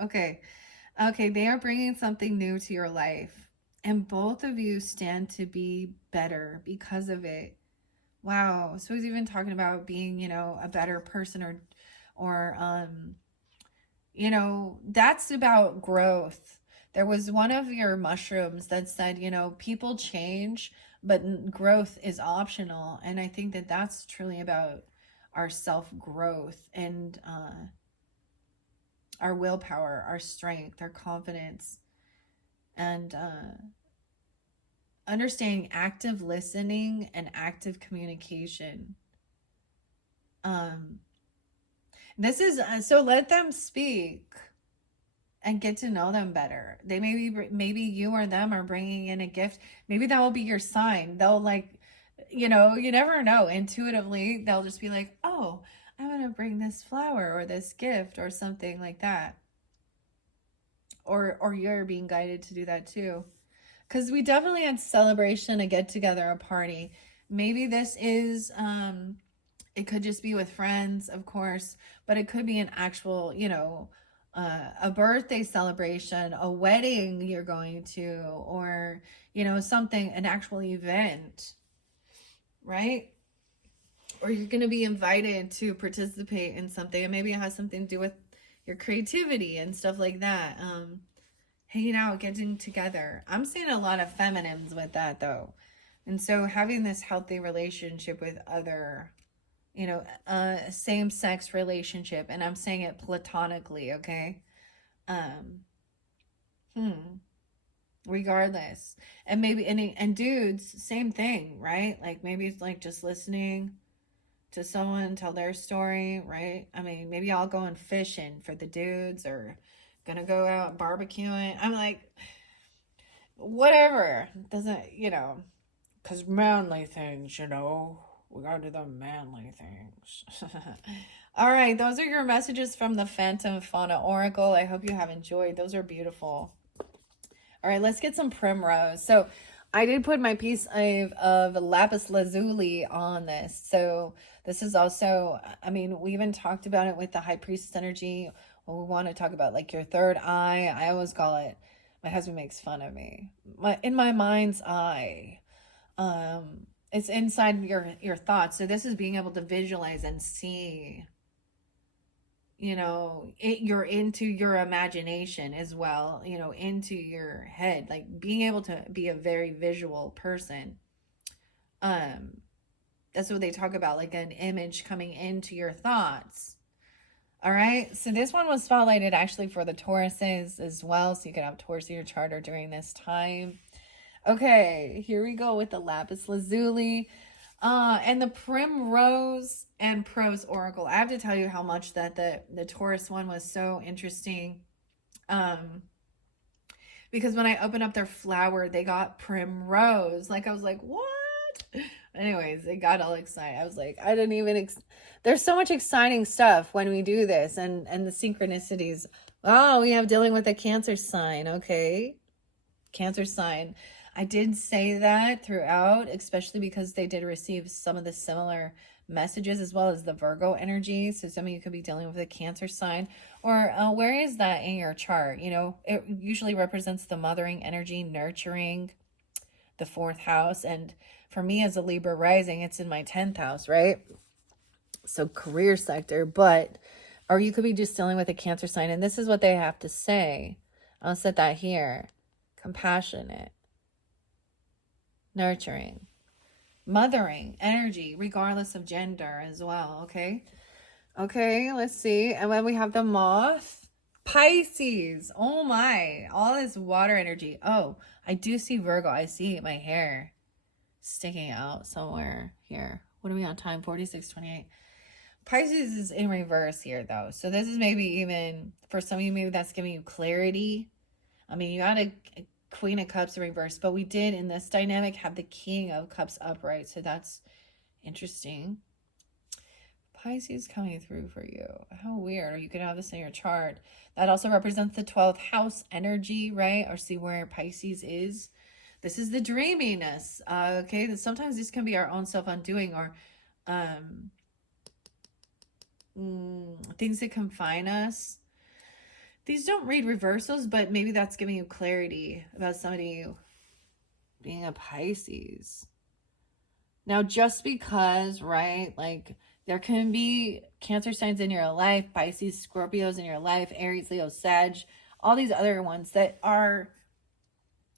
Okay. Okay. They are bringing something new to your life, and both of you stand to be better because of it. Wow. So he's even talking about being, a better person, or, that's about growth. There was one of your mushrooms that said, people change, but growth is optional. And I think that that's truly about our self-growth and our willpower, our strength, our confidence, and understanding active listening and active communication. This is so let them speak and get to know them better. They maybe you or them are bringing in a gift. Maybe that will be your sign. They'll like, you never know. Intuitively, they'll just be like, oh, I'm going to bring this flower or this gift or something like that. Or you're being guided to do that too. Because we definitely had celebration, a get together, a party. Maybe this is, it could just be with friends, of course, but it could be an actual, a birthday celebration, a wedding you're going to, or, something, an actual event, right? Or you're going to be invited to participate in something, and maybe it has something to do with your creativity and stuff like that. Hanging out, getting together. I'm seeing a lot of feminines with that though. And so having this healthy relationship with other, same-sex relationship, and I'm saying it platonically, okay? Regardless. And maybe, and dudes, same thing, right? Like maybe it's like just listening to someone tell their story, right? I mean, maybe I'll go and fishing for the dudes, or gonna go out barbecuing. I'm like, whatever. Doesn't, because manly things, we gotta do the manly things. All right, those are your messages from the Phantom Fauna Oracle. I hope you have enjoyed. Those are beautiful. All right, let's get some Primrose. So I did put my piece of lapis lazuli on this. So this is also, I mean, we even talked about it with the high priestess energy. Well, we want to talk about like your third eye. I always call it, my husband makes fun of me. In my mind's eye. It's inside your thoughts. So this is being able to visualize and see, you know, you're into your imagination as well, you know, into your head, like being able to be a very visual person. That's what they talk about, like an image coming into your thoughts. All right, so this one was spotlighted actually for the Tauruses as well, so you could have Taurus in your charter during this time. Okay, here we go with the lapis lazuli. And the Primrose and Prose Oracle. I have to tell you how much that the Taurus one was so interesting. Because when I opened up their flower, they got Primrose. Like, I was like, what? Anyways, they got all excited. I was like, I didn't even... There's so much exciting stuff when we do this. And the synchronicities. Oh, we have dealing with a Cancer sign. Okay. Cancer sign. I did say that throughout, especially because they did receive some of the similar messages as well as the Virgo energy. So some of you could be dealing with a Cancer sign. Or where is that in your chart? You know, it usually represents the mothering energy, nurturing, the 4th house. And for me as a Libra rising, it's in my 10th house, right? So career sector. But, or you could be just dealing with a Cancer sign. And this is what they have to say. I'll set that here. Compassionate. Nurturing, mothering energy, regardless of gender as well. Okay, let's see. And when we have the moth, Pisces. Oh my, all this water energy. Oh, I do see Virgo. I see my hair sticking out somewhere here. What are we on time? 46:28. Pisces is in reverse here though, so this is maybe even for some of you, maybe that's giving you clarity. I mean, you got a Queen of Cups in reverse, but we did in this dynamic have the King of Cups upright, so that's interesting. Pisces coming through for you. How weird. Or you could have this in your chart. That also represents the 12th house energy, right? Or see where Pisces is. This is the dreaminess. Okay, sometimes this can be our own self-undoing, or things that confine us. These don't read reversals, but maybe that's giving you clarity about somebody being a Pisces. Now, just because, right, like there can be Cancer signs in your life, Pisces, Scorpios in your life, Aries, Leo, Sag, all these other ones that are,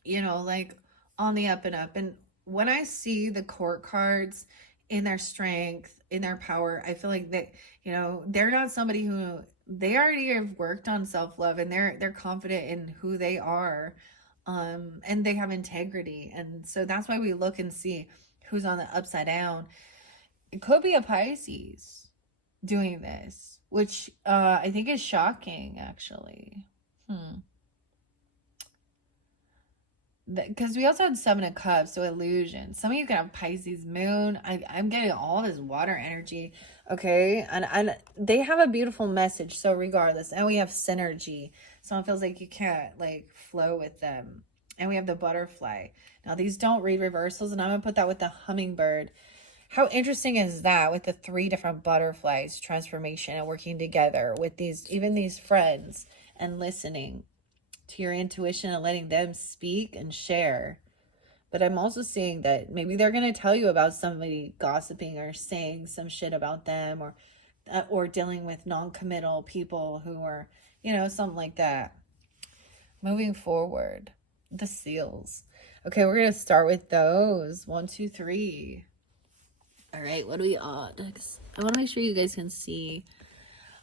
you know, like on the up and up. And when I see the court cards in their strength, in their power, I feel like that, you know, they're not somebody who... They already have worked on self-love, and they're confident in who they are, and they have integrity. And so that's why we look and see who's on the upside down. It could be a Pisces doing this, which I think is shocking, actually. Because we also had 7 of Cups, so illusion. Some of you can have Pisces moon. I'm getting all this water energy, okay? And they have a beautiful message, so regardless. And we have synergy. So it feels like you can't, like, flow with them. And we have the butterfly. Now, these don't read reversals, and I'm going to put that with the hummingbird. How interesting is that with the 3 different butterflies, transformation, and working together with these, even these friends, and listening to your intuition and letting them speak and share. But I'm also seeing that maybe they're going to tell you about somebody gossiping or saying some shit about them, or dealing with non-committal people who are, you know, something like that. Moving forward, the seals. Okay, we're going to start with those. 1, 2, 3. All right, what do we on? I want to make sure you guys can see.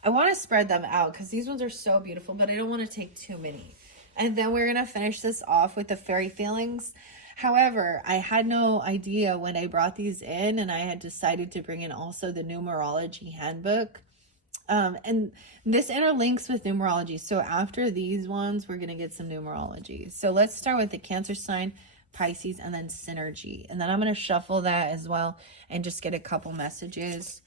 I want to spread them out because these ones are so beautiful, but I don't want to take too many. And then we're going to finish this off with the fairy feelings. However, I had no idea when I brought these in, and I had decided to bring in also the numerology handbook. And this interlinks with numerology. So after these ones, we're going to get some numerology. So let's start with the Cancer sign, Pisces, and then synergy. And then I'm going to shuffle that as well and just get a couple messages.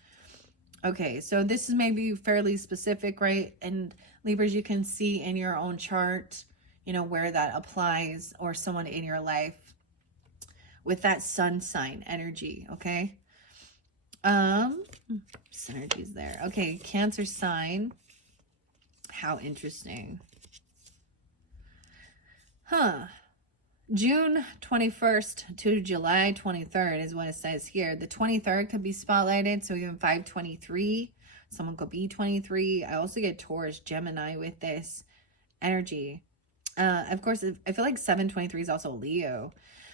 Okay, so this is maybe fairly specific, right? And Libras, you can see in your own chart, you know, where that applies, or someone in your life. with that sun sign energy, okay? Synergy's there. Okay, Cancer sign. How interesting. June 21st to July 23rd is what it says here. The 23rd could be spotlighted, so even 523. Someone could be 23. I also get Taurus, Gemini with this energy. Of course, I feel like 723 is also Leo.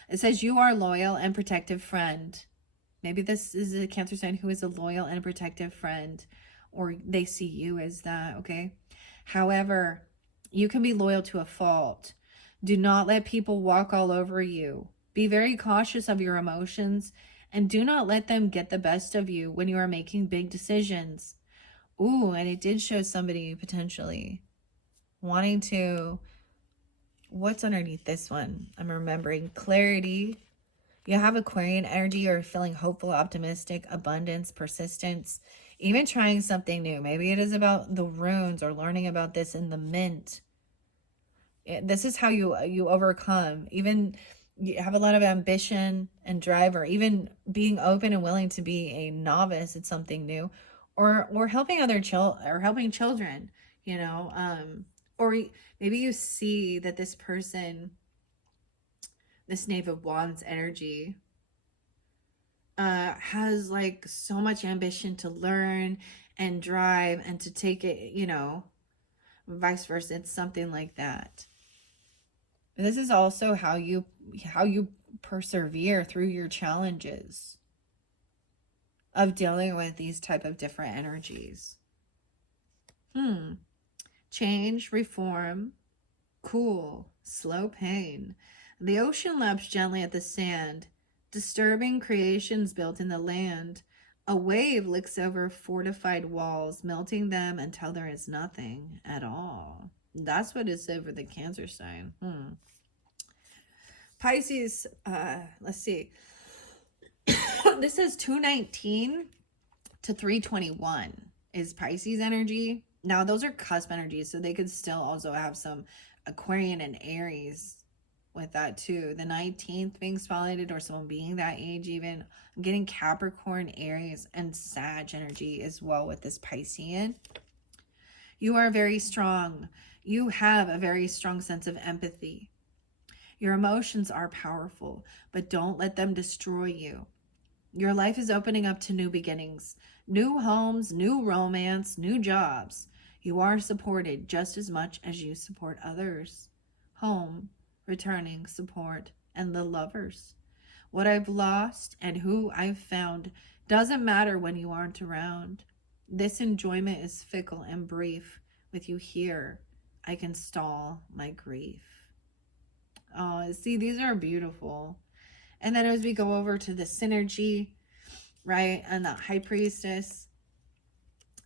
It says you are a loyal and protective friend. Maybe this is a Cancer sign who is a loyal and protective friend, or they see you as that, okay? However, you can be loyal to a fault. Do not let people walk all over you. Be very cautious of your emotions, and do not let them get the best of you when you are making big decisions. Ooh, and it did show somebody potentially wanting to... What's underneath this one? I'm remembering clarity. You have Aquarian energy. You're feeling hopeful, optimistic, abundance, persistence, even trying something new. Maybe it is about the runes or learning about this in the mint. This is how you overcome. Even you have a lot of ambition and drive, or even being open and willing to be a novice at something new, or helping other helping children, you know, or maybe you see that this person, this Knave of Wands energy, has like so much ambition to learn and drive and to take it, you know, vice versa. It's something like that. This is also how you persevere through your challenges of dealing with these type of different energies. Change, reform, cool, slow pain. The ocean laps gently at the sand, disturbing creations built in the land. A wave licks over fortified walls, melting them until there is nothing at all. That's what is over the Cancer sign. Pisces, let's see. This says 219 to 321 is Pisces energy. Now, those are cusp energies, so they could still also have some Aquarian and Aries with that too. The 19th being spotlighted, or someone being that age even. I'm getting Capricorn, Aries, and Sag energy as well with this Piscean. You are very strong. You have a very strong sense of empathy. Your emotions are powerful, but don't let them destroy you. Your life is opening up to new beginnings, new homes, new romance, new jobs. You are supported just as much as you support others. Home, returning, support, and the lovers. What I've lost and who I've found doesn't matter when you aren't around. This enjoyment is fickle and brief. With you here, I can stall my grief. Oh, see, these are beautiful. And then as we go over to the synergy, right, and the High Priestess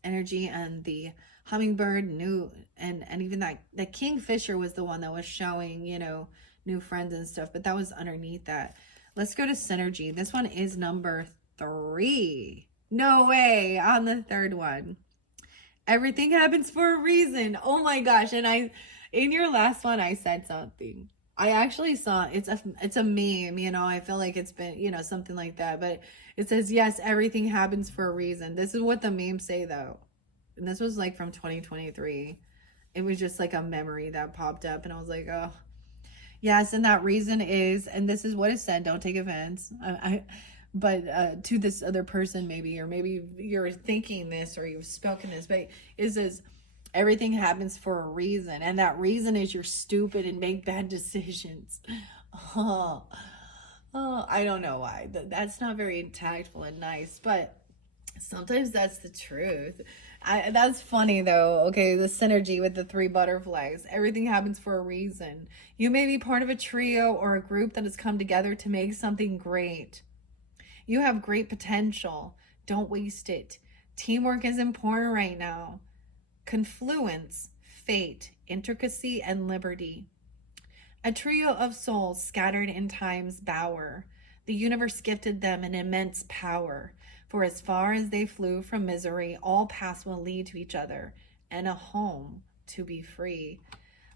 energy and the hummingbird, and even that Kingfisher was the one that was showing, you know, new friends and stuff, but that was underneath that. Let's go to synergy. This one is number 3. No way, on the 3rd one. Everything happens for a reason. Oh my gosh. And in your last one, I said something. I actually saw, it's a meme, you know, I feel like it's been, you know, something like that, but it says, yes, everything happens for a reason. This is what the memes say though. And this was like from 2023. It was just like a memory that popped up, and I was like, oh, yes. And that reason is, and this is what it said, don't take offense. But to this other person maybe, or maybe you're thinking this or you've spoken this, but it says, everything happens for a reason, and that reason is you're stupid and make bad decisions. Oh, I don't know why. That's not very tactful and nice, but sometimes that's the truth. That's funny though. Okay, the synergy with the 3 butterflies. Everything happens for a reason. You may be part of a trio or a group that has come together to make something great. You have great potential. Don't waste it. Teamwork is important right now. Confluence, fate, intricacy, and liberty. A trio of souls scattered in time's bower. The universe gifted them an immense power. For as far as they flew from misery, all paths will lead to each other, and a home to be free.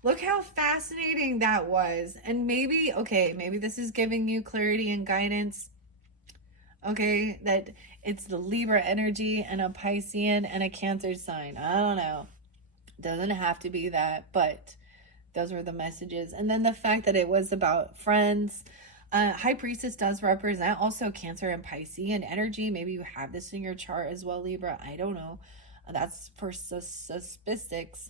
Look how fascinating that was. And maybe, okay, maybe this is giving you clarity and guidance. Okay, that it's the Libra energy and a Piscean and a Cancer sign. I don't know. Doesn't have to be that, but those were the messages. And then the fact that it was about friends. High Priestess does represent also Cancer and Piscean energy. Maybe you have this in your chart as well, Libra. I don't know. That's for specifics.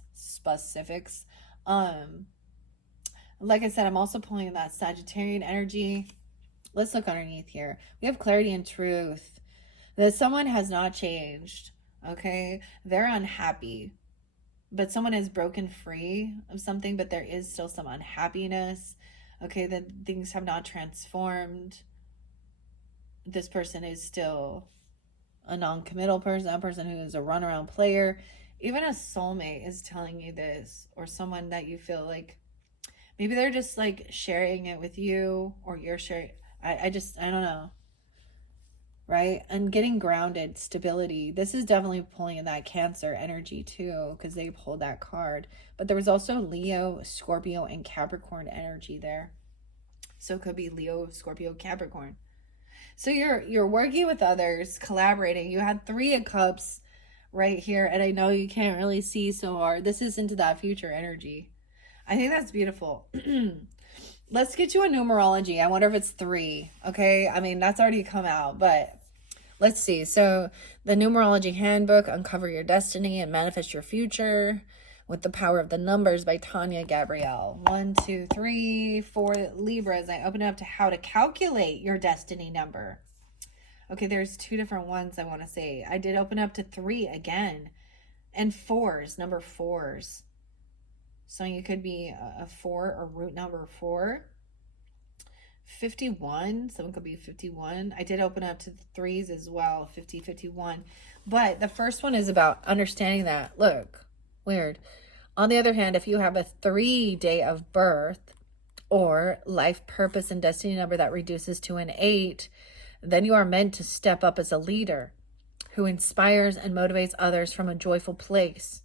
Like I said, I'm also pulling that Sagittarian energy. Let's look underneath here. We have clarity and truth. That someone has not changed. Okay, they're unhappy, but someone is broken free of something, but there is still some unhappiness. Okay, that things have not transformed. This person is still a non-committal person, a person who is a runaround player. Even a soulmate is telling you this, or someone that you feel like maybe they're just like sharing it with you, or you're sharing. I don't know. Right? And getting grounded, stability. This is definitely pulling in that Cancer energy too, because they pulled that card. But there was also Leo, Scorpio, and Capricorn energy there. So it could be Leo, Scorpio, Capricorn. So you're working with others, collaborating. You had 3 of Cups right here, and I know you can't really see so hard. This is into that future energy. I think that's beautiful. Let's get you a numerology. I wonder if it's 3. Okay, I mean that's already come out, but let's see. So the numerology handbook, Uncover Your Destiny and Manifest Your Future with the Power of the Numbers by Tanya Gabrielle. 1, 2, 3, 4 Libras. I open it up to how to calculate your destiny number. Okay, there's 2 different ones I want to say. I did open up to 3 again. And 4s, number 4s. So you could be a 4 or root number 4. 51, someone could be 51. I did open up to the 3s as well, 50, 51. But the first one is about understanding that. Look, weird. On the other hand, if you have a 3 day of birth or life purpose and destiny number that reduces to an 8, then you are meant to step up as a leader who inspires and motivates others from a joyful place.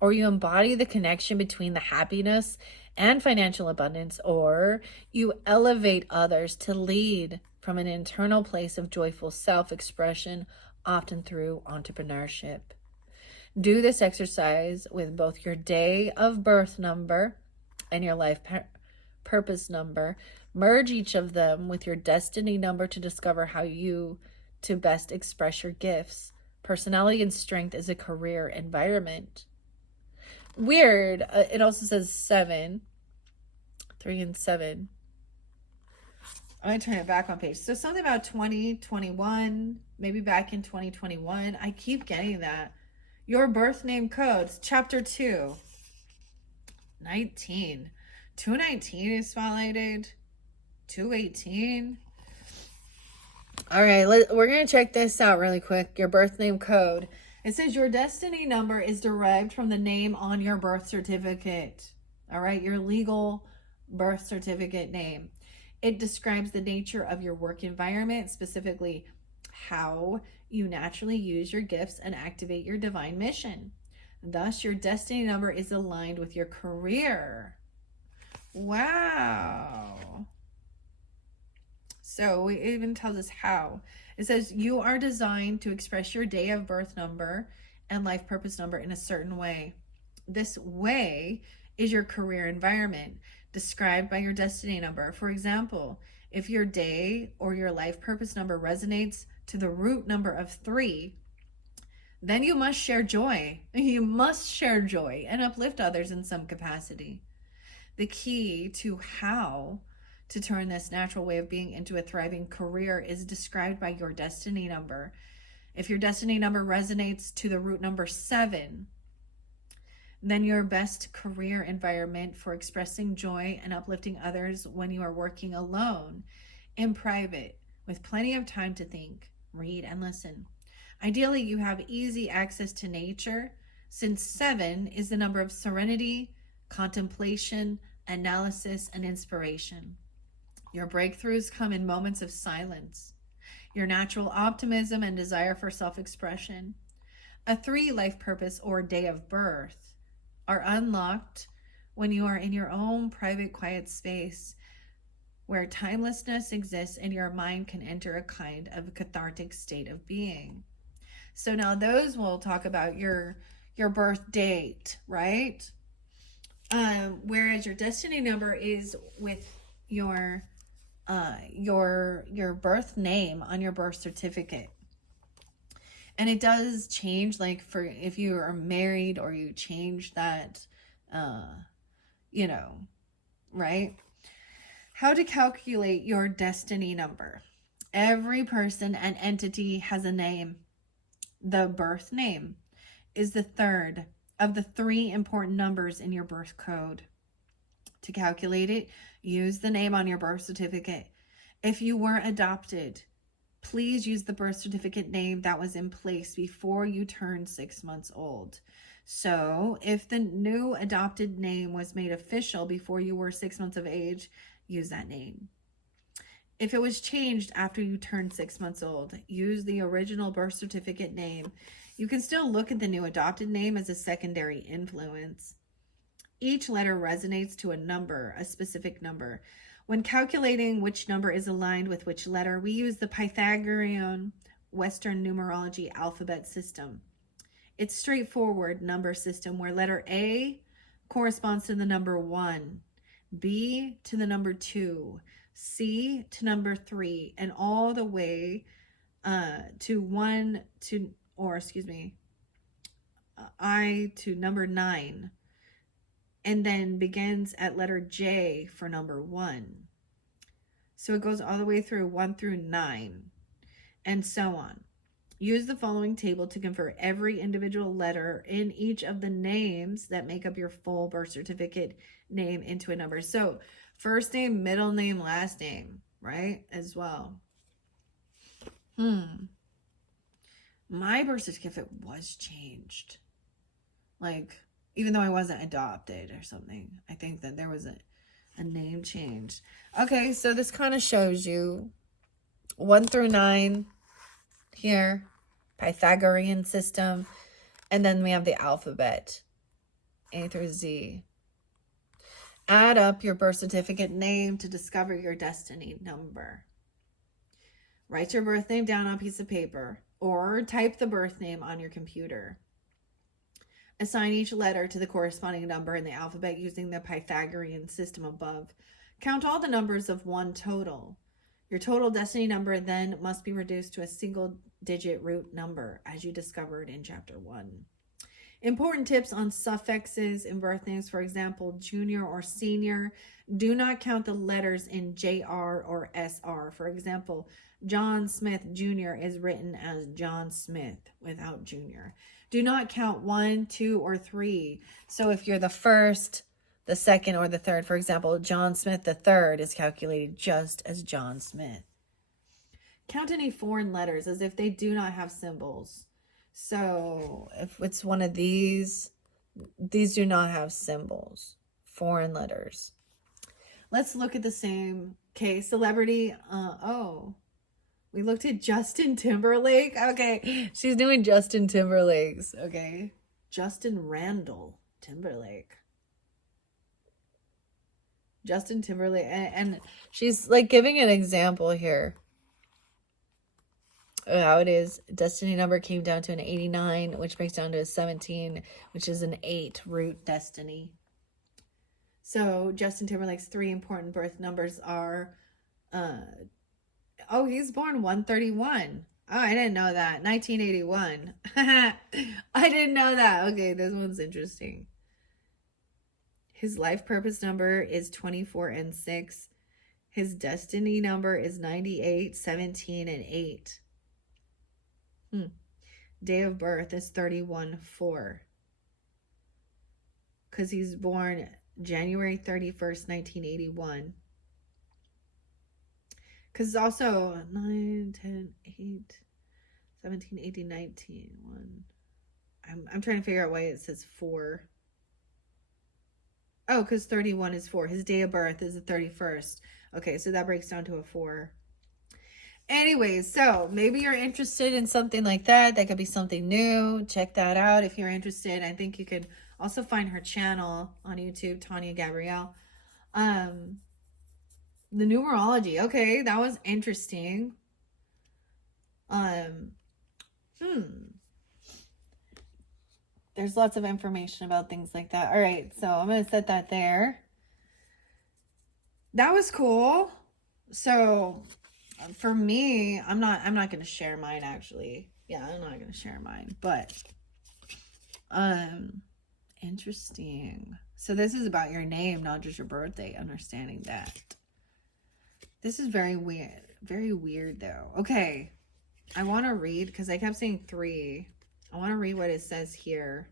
Or you embody the connection between the happiness and financial abundance, or you elevate others to lead from an internal place of joyful self-expression, often through entrepreneurship. Do this exercise with both your day of birth number and your life purpose number. Merge each of them with your destiny number to discover how you to best express your gifts, personality, and strength as a career environment. Weird. It also says 7, 3 and 7. I'm going to turn it back on page. So something about 2021, maybe back in 2021. I keep getting that. Your birth name codes, chapter 2. 19. 219 is spotlighted. 218. All right, we're going to check this out really quick. Your birth name code. It says your destiny number is derived from the name on your birth certificate. All right, your legal birth certificate name. It describes the nature of your work environment, specifically how you naturally use your gifts and activate your divine mission. Thus, your destiny number is aligned with your career. Wow. So it even tells us how. It says you are designed to express your day of birth number and life purpose number in a certain way. This way is your career environment described by your destiny number. For example, if your day or your life purpose number resonates to the root number of 3, then you must share joy. You must share joy and uplift others in some capacity. The key to how to turn this natural way of being into a thriving career is described by your destiny number. If your destiny number resonates to the root number 7, then your best career environment for expressing joy and uplifting others when you are working alone, in private, with plenty of time to think, read, and listen. Ideally, you have easy access to nature, since 7 is the number of serenity, contemplation, analysis, and inspiration. Your breakthroughs come in moments of silence. Your natural optimism and desire for self-expression. A 3 life purpose or day of birth are unlocked when you are in your own private, quiet space where timelessness exists and your mind can enter a kind of cathartic state of being. So now those will talk about your birth date, right? Whereas your destiny number is with your birth name on your birth certificate. And it does change, like for if you are married or you change that, you know, right? How to calculate your destiny number. Every person and entity has a name. The birth name is the third of the 3 important numbers in your birth code. To calculate it, use the name on your birth certificate. If you were adopted, please use the birth certificate name that was in place before you turned 6 months old. So if the new adopted name was made official before you were 6 months of age, use that name. If it was changed after you turned 6 months old, use the original birth certificate name. You can still look at the new adopted name as a secondary influence. Each letter resonates to a number, a specific number. When calculating which number is aligned with which letter, we use the Pythagorean Western numerology alphabet system. It's straightforward number system where letter A corresponds to the number 1, B to the number 2, C to number 3, and all the way I to number 9, and then begins at letter J for number 1. So it goes all the way through 1 through 9, and so on. Use the following table to convert every individual letter in each of the names that make up your full birth certificate name into a number. So first name, middle name, last name, right? As well. My birth certificate was changed. Like, even though I wasn't adopted or something, I think that there was a name change. Okay, so this kind of shows you 1 through 9 here, Pythagorean system, and then we have the alphabet, A through Z. Add up your birth certificate name to discover your destiny number. Write your birth name down on a piece of paper or type the birth name on your computer. Assign each letter to the corresponding number in the alphabet using the Pythagorean system above. Count all the numbers of 1 total. Your total destiny number then must be reduced to a single-digit root number, as you discovered in Chapter 1. Important tips on suffixes in birth names, for example, junior or senior. Do not count the letters in JR or SR. For example, John Smith Jr. is written as John Smith without junior. Do not count 1, 2, or 3. So if you're the first, the second, or the third, for example, John Smith the third is calculated just as John Smith. Count any foreign letters as if they do not have symbols. So if it's one of these do not have symbols, foreign letters. Let's look at the same case. Celebrity, we looked at Justin Timberlake. Okay, she's doing Justin Timberlake's. Okay, Justin Randall Timberlake. Justin Timberlake, and she's like giving an example here. How it is. Destiny number came down to an 89, which breaks down to a 17, which is an 8 root destiny. So Justin Timberlake's 3 important birth numbers are, he's born 131. Oh, I didn't know that. 1981. I didn't know that. Okay, this one's interesting. His life purpose number is 24 and 6. His destiny number is 98, 17, and 8. Day of birth is 31/4. Because he's born January 31st, 1981. Because it's also 9, 10, 8, 17, 18, 19, 1. I'm trying to figure out why it says 4. Oh, because 31 is 4. His day of birth is the 31st. Okay, so that breaks down to a 4. Anyways, so maybe you're interested in something like that. That could be something new. Check that out if you're interested. I think you could also find her channel on YouTube, Tanya Gabrielle. The numerology. Okay, that was interesting. There's lots of information about things like that. All right, so I'm going to set that there. That was cool. So for me, I'm not going to share mine actually. Yeah, I'm not going to share mine, but interesting. So this is about your name, not just your birthday, understanding that. This is very weird. Very weird though. Okay. I want to read because I kept saying 3. I want to read what it says here.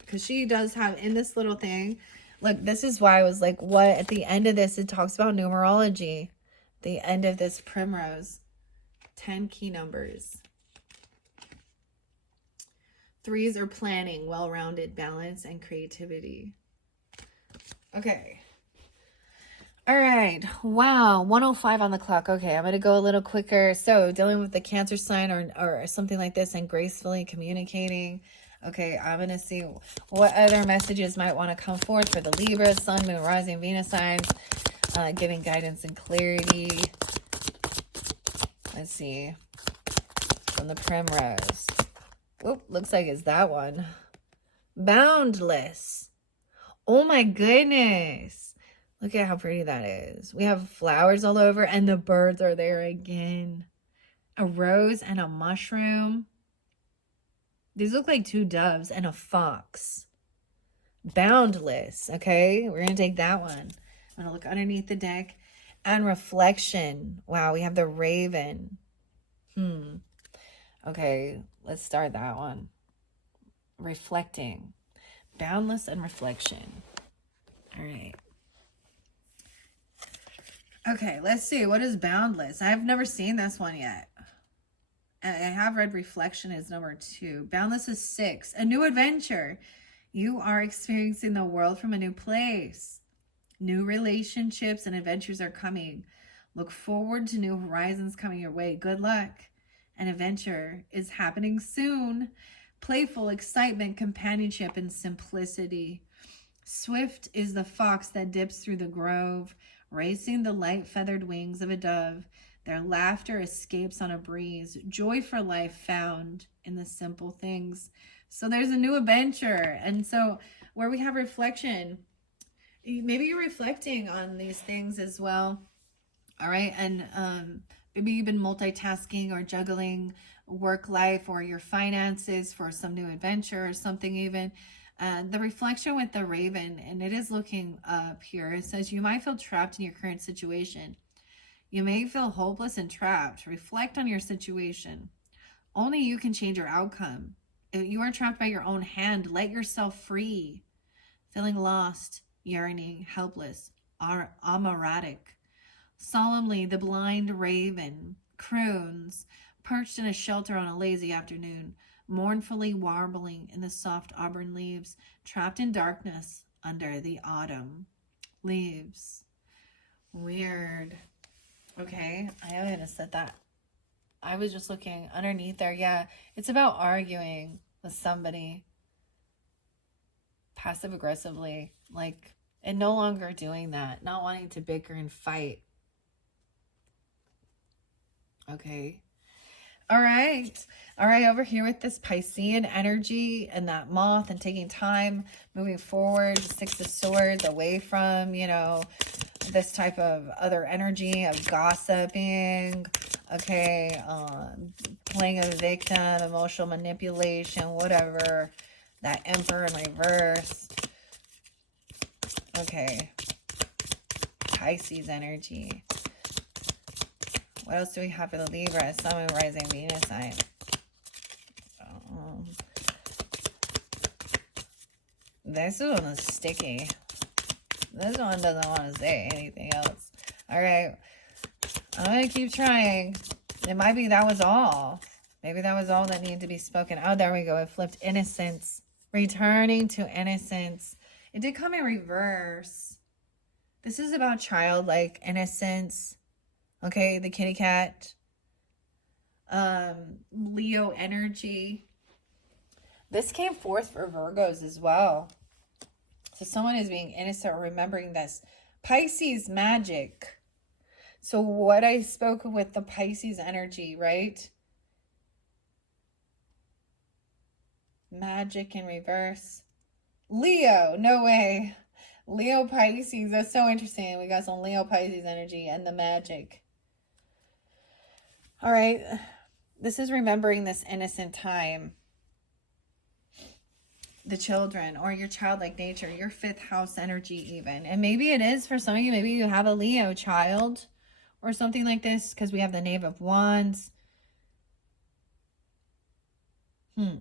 Because she does have in this little thing. Look, this is why I was like, what? At the end of this, it talks about numerology. The end of this Primrose. 10 key numbers. 3s are planning, well-rounded, balance, and creativity. Okay. All right. Wow. 1:05 on the clock. Okay. I'm going to go a little quicker. So dealing with the Cancer sign or something like this and gracefully communicating. Okay. I'm going to see what other messages might want to come forth for the Libra, Sun, Moon, Rising, Venus signs, giving guidance and clarity. Let's see. From the Primrose. Oop, looks like it's that one. Boundless. Oh my goodness. Look at how pretty that is. We have flowers all over and the birds are there again. A rose and a mushroom. These look like 2 doves and a fox. Boundless. Okay, we're going to take that one. I'm going to look underneath the deck. And reflection. Wow, we have the raven. Okay, let's start that one. Reflecting. Boundless and reflection. All right. Okay, let's see. What is boundless? I've never seen this one yet. I have read reflection is number 2. Boundless is 6. A new adventure. You are experiencing the world from a new place. New relationships and adventures are coming. Look forward to new horizons coming your way. Good luck. An adventure is happening soon. Playful excitement, companionship, and simplicity. Swift is the fox that dips through the grove, racing the light feathered wings of a dove. Their laughter escapes on a breeze. Joy for life found in the simple things. So there's a new adventure. And so where we have reflection, maybe you're reflecting on these things as well. All right. And maybe you've been multitasking or juggling work life or your finances for some new adventure or something even. The reflection with the raven, and it is looking up here. It says you might feel trapped in your current situation. You may feel hopeless and trapped. Reflect on your situation. Only you can change your outcome. If you are trapped by your own hand, let yourself free. Feeling lost, yearning, helpless, amaratic. Solemnly, the blind raven croons, perched in a shelter on a lazy afternoon, mournfully warbling in the soft auburn leaves, trapped in darkness under the autumn leaves. Weird. Okay, I am going to set that. I was just looking underneath there. Yeah, it's about arguing with somebody passive aggressively, like, and no longer doing that, not wanting to bicker and fight. Okay. All right. All right. Over here with this Piscean energy and that moth and taking time moving forward, 6 of Swords, away from, this type of other energy of gossiping. Okay. Playing a victim, emotional manipulation, whatever. That Emperor in reverse. Okay. Pisces energy. What else do we have for the Libra? Sun, Moon, Rising, Venus sign. This one is sticky. This one doesn't want to say anything else. All right. I'm going to keep trying. It might be that was all. Maybe that was all that needed to be spoken. Oh, there we go. It flipped. Innocence. Returning to innocence. It did come in reverse. This is about childlike innocence. Okay, the kitty cat. Leo energy. This came forth for Virgos as well. So someone is being innocent or remembering this. Pisces magic. So what I spoke with the Pisces energy, right? Magic in reverse. Leo, no way. Leo Pisces, that's so interesting. We got some Leo Pisces energy and the magic. All right. This is remembering this innocent time. The children or your childlike nature, your 5th house energy even. And maybe it is for some of you, maybe you have a Leo child or something like this because we have the Knave of Wands.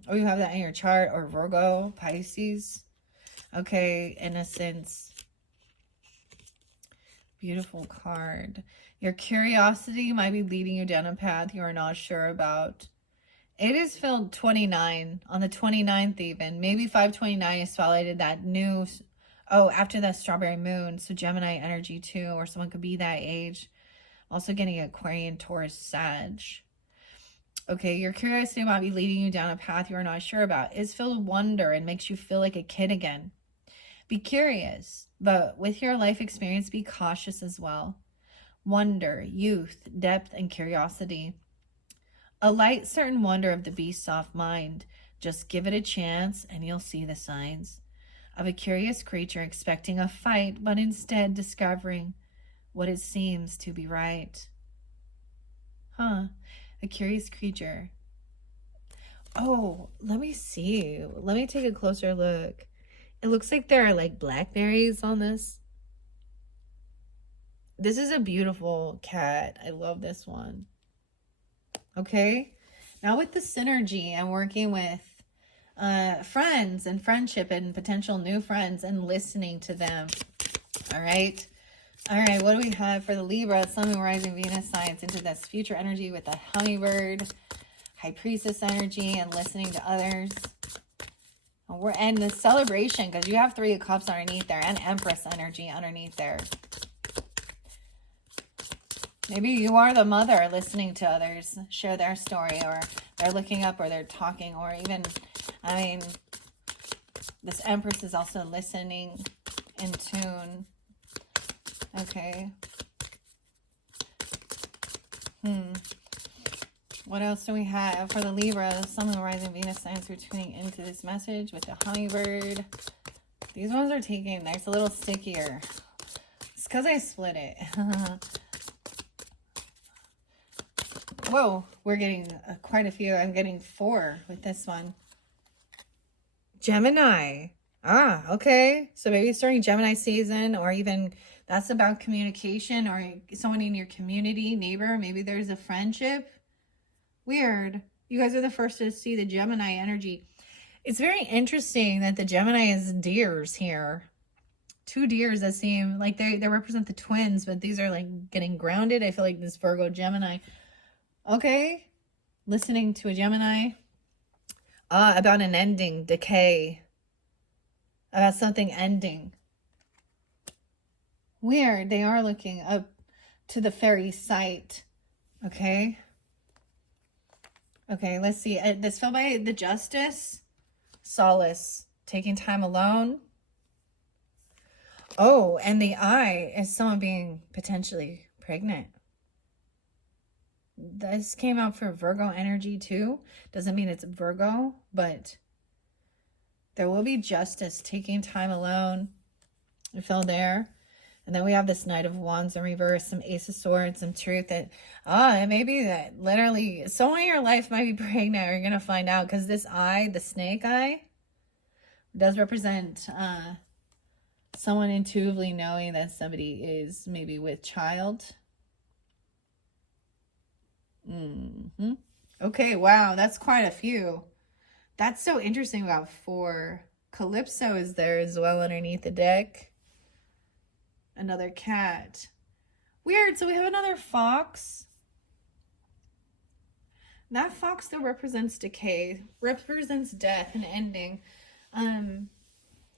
Or you have that in your chart, or Virgo, Pisces. Okay, innocence. Beautiful card. Your curiosity might be leading you down a path you are not sure about. It is filled 29, on the 29th even. Maybe 529 is spotlighted that new, after that strawberry moon. So Gemini energy too, or someone could be that age. Also getting Aquarian, Taurus, Sag. Okay, your curiosity might be leading you down a path you are not sure about. It's filled with wonder and makes you feel like a kid again. Be curious, but with your life experience, be cautious as well. Wonder, youth, depth, and curiosity. A light, certain wonder of the beast's soft mind. Just give it a chance and you'll see the signs of a curious creature expecting a fight, but instead discovering what it seems to be right. A curious creature. Oh, let me see. Let me take a closer look. It looks like there are like blackberries on this. This is a beautiful cat. I love this one. Okay. Now with the synergy, I'm working with friends and friendship and potential new friends and listening to them. All right. All right, what do we have for the Libra, Sun, Moon, Rising, Venus signs into this future energy with the Hummingbird, High Priestess energy, and listening to others? And the celebration, because you have 3 of Cups underneath there, and Empress energy underneath there. Maybe you are the mother listening to others share their story, or they're looking up, or they're talking, or even, this Empress is also listening in tune. Okay. What else do we have for the Libra, Sun, Moon, Rising, Venus signs who are tuning into this message with the Hummingbird? These ones are taking, it's a little stickier. It's because I split it. Whoa, we're getting quite a few. I'm getting 4 with this one. Gemini. Okay. So maybe starting Gemini season, or even that's about communication, or someone in your community, neighbor. Maybe there's a friendship. Weird. You guys are the first to see the Gemini energy. It's very interesting that the Gemini is deers here. 2 deers that seem like they represent the twins, but these are like getting grounded. I feel like this Virgo Gemini. Okay. Listening to a Gemini. About an ending, decay. About something ending. Weird. They are looking up to the fairy site. Okay. Okay, let's see. This fell by the Justice. Solace. Taking time alone. Oh, and the Eye is someone being potentially pregnant. This came out for Virgo energy too. Doesn't mean it's Virgo, but there will be justice, taking time alone. It fell there. And then we have this Knight of Wands in reverse, some Ace of Swords, some truth that, it may be that literally someone in your life might be pregnant, or you're going to find out, because this eye, the snake eye, does represent someone intuitively knowing that somebody is maybe with child. Okay, wow, that's quite a few. That's so interesting. About 4. Calypso is there as well underneath the deck. Another cat. Weird. So we have another fox. That fox still represents decay, represents death and ending.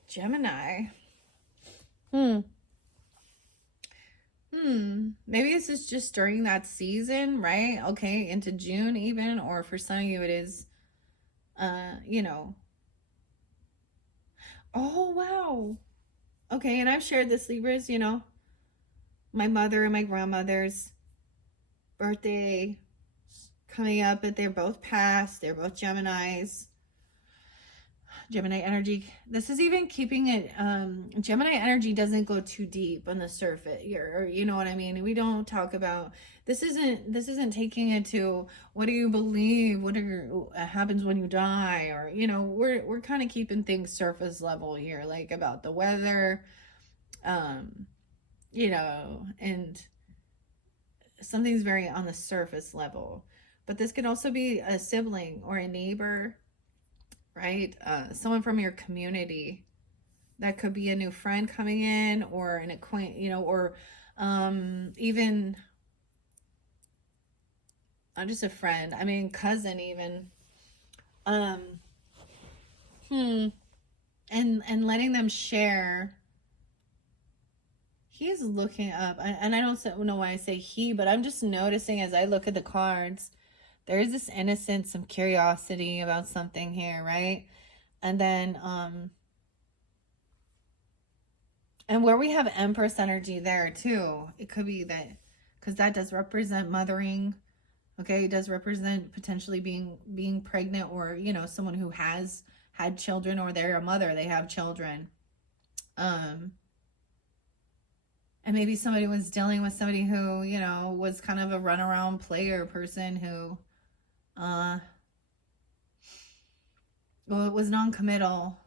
Gemini. Maybe this is just during that season, right? Okay, into June even, or for some of you it is, you know. Oh, wow. Okay, and I've shared this, Libras, you know, my mother and my grandmother's birthday coming up, but they're both passed. They're both Geminis. Gemini energy. This is even keeping it. Gemini energy doesn't go too deep on the surface here, or you know what I mean. We don't talk about this. Isn't taking it to what do you believe? What happens when you die? Or you know, we're kind of keeping things surface level here, like about the weather, you know, and something's very on the surface level. But this could also be a sibling or a neighbor, right? Someone from your community. That could be a new friend coming in, or an acquaintance, you know, or even not just a friend. I mean, cousin even. And letting them share. He's looking up, and I don't know why I say he, but I'm just noticing as I look at the cards, there is this innocence, some curiosity about something here, right? And then, and where we have Empress energy there too, it could be that, because that does represent mothering, okay? It does represent potentially being pregnant, or, you know, someone who has had children, or they're a mother, they have children. And maybe somebody was dealing with somebody who, you know, was kind of a runaround player person who, well, it was non-committal.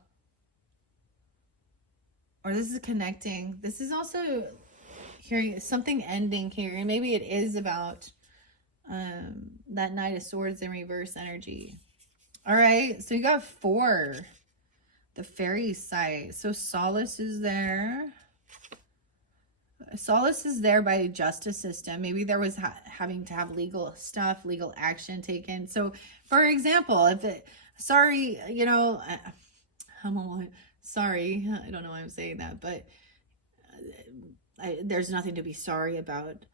Or this is connecting. This is also hearing something ending here. And maybe it is about that Knight of Swords in reverse energy. All right. So you got 4. The fairy site. So Solace is there. Solace is there by justice system. Maybe there was having to have legal stuff, legal action taken. So, for example, if it, sorry, you know, sorry, I don't know why I'm saying that, but there's nothing to be sorry about.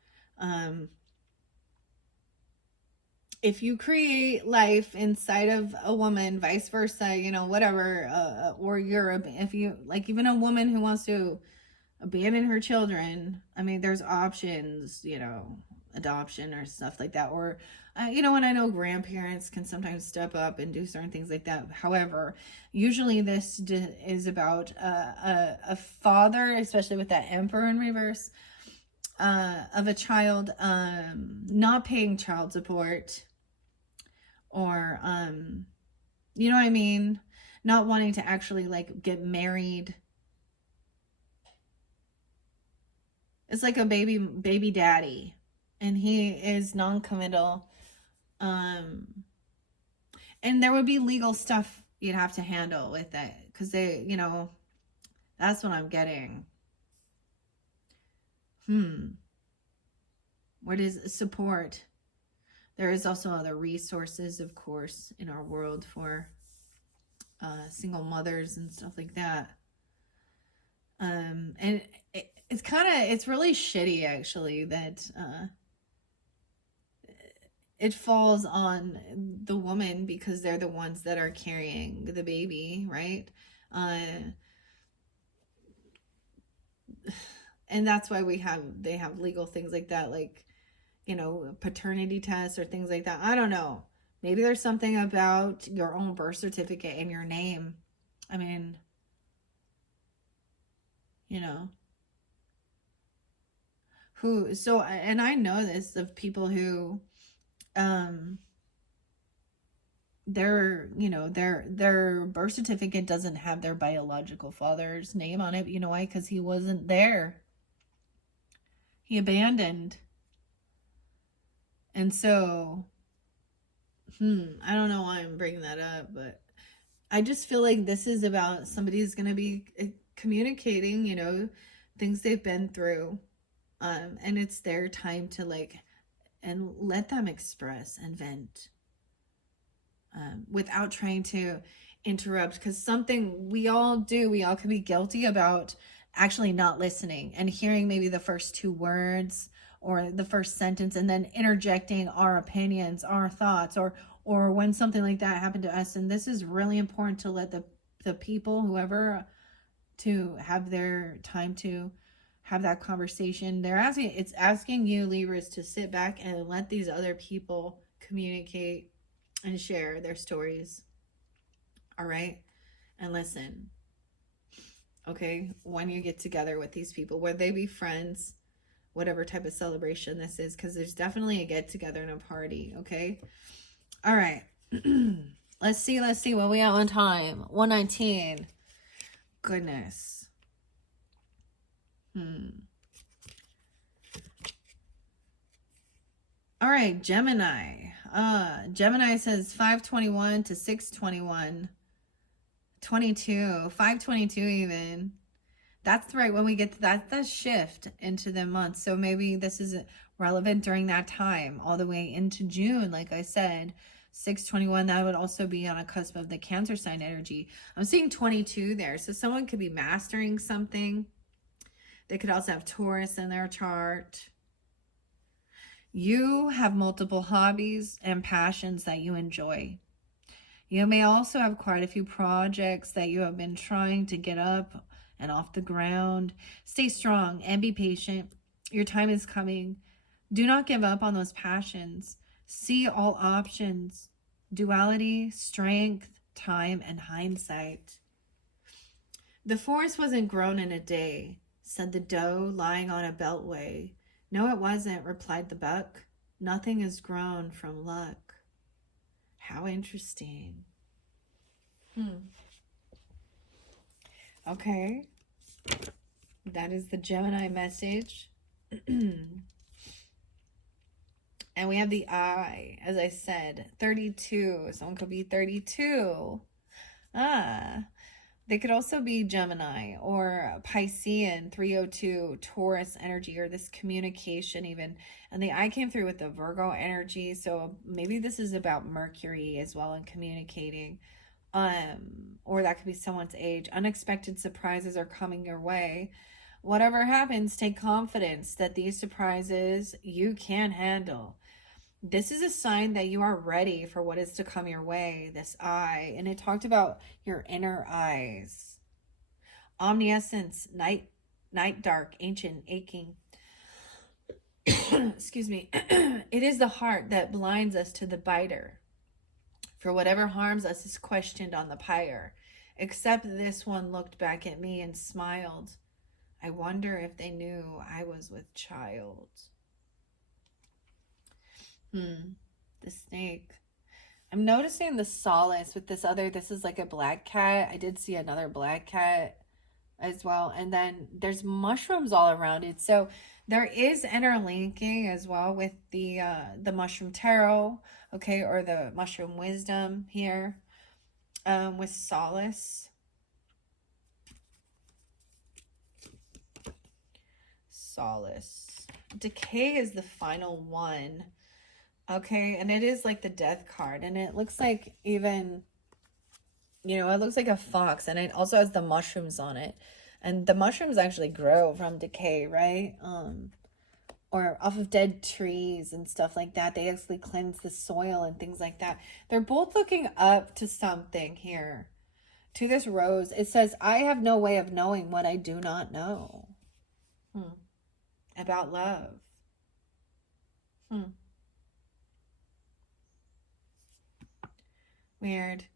If you create life inside of a woman, vice versa, you know, whatever, or if you, like, even a woman who wants to abandon her children, I mean, there's options, you know, adoption or stuff like that, or you know, and I know grandparents can sometimes step up and do certain things like that. However, usually this is about a father, especially with that Emperor in reverse, of a child not paying child support, or you know what I mean, not wanting to actually like get married. It's like a baby daddy, and he is non-committal. And there would be legal stuff you'd have to handle with it, because they, you know, that's what I'm getting. What is support? There is also other resources, of course, in our world for single mothers and stuff like that. And it's really shitty, actually, that it falls on the woman, because they're the ones that are carrying the baby, right? And that's why they have legal things like that, like, you know, paternity tests or things like that. I don't know. Maybe there's something about your own birth certificate in your name. I mean, you know, and I know this of people who, their birth certificate doesn't have their biological father's name on it. You know why? Because he wasn't there. He abandoned. And so, I don't know why I'm bringing that up, but I just feel like this is about somebody's going to be communicating, you know, things they've been through. And it's their time to like, and let them express and vent, without trying to interrupt. Because something we all do, we all can be guilty about actually not listening and hearing maybe the first two words or the first sentence, and then interjecting our opinions, our thoughts, or when something like that happened to us. And this is really important to let the people, whoever, to have their time to have that conversation. It's asking you, Libras, to sit back and let these other people communicate and share their stories. All right? And listen. Okay? When you get together with these people, whether they be friends, whatever type of celebration this is, because there's definitely a get together and a party. Okay? All right. Let's see what we got on time. 119. Goodness. All right, Gemini. Gemini says 521 to 621. 22. 522 even. That's right, when we get to that shift into the month. So maybe this is relevant during that time, all the way into June, like I said. 621, that would also be on a cusp of the Cancer sign energy. I'm seeing 22 there. So someone could be mastering something. They could also have Taurus in their chart. You have multiple hobbies and passions that you enjoy. You may also have quite a few projects that you have been trying to get up and off the ground. Stay strong and be patient. Your time is coming. Do not give up on those passions. See all options. Duality, strength, time, and hindsight. The forest wasn't grown in a day, said the doe lying on a beltway. No, it wasn't, replied the buck. Nothing is grown from luck. How interesting. Okay. That is the Gemini message. And we have the eye, as I said, 32. Someone could be 32. They could also be Gemini or Piscean, 302, Taurus energy, or this communication even. And the eye came through with the Virgo energy. So maybe this is about Mercury as well in communicating. Or that could be someone's age. Unexpected surprises are coming your way. Whatever happens, take confidence that these surprises you can handle. This is a sign that you are ready for what is to come your way, this eye. And it talked about your inner eyes. Omniscience, night dark, ancient, aching. Excuse me. It is the heart that blinds us to the biter. For whatever harms us is questioned on the pyre. Except this one looked back at me and smiled. I wonder if they knew I was with child. The snake. I'm noticing the solace with this is like a black cat. I did see another black cat as well. And then there's mushrooms all around it. So there is interlinking as well with the mushroom tarot, okay, or the mushroom wisdom here, with solace. Solace. Decay is the final one. Okay, and it is like the death card, and it looks like even, it looks like a fox, and it also has the mushrooms on it, and the mushrooms actually grow from decay, right? Or off of dead trees and stuff like that. They actually cleanse the soil and things like that. They're both looking up to something here. To this rose, it says, I have no way of knowing what I do not know. About love. Weird.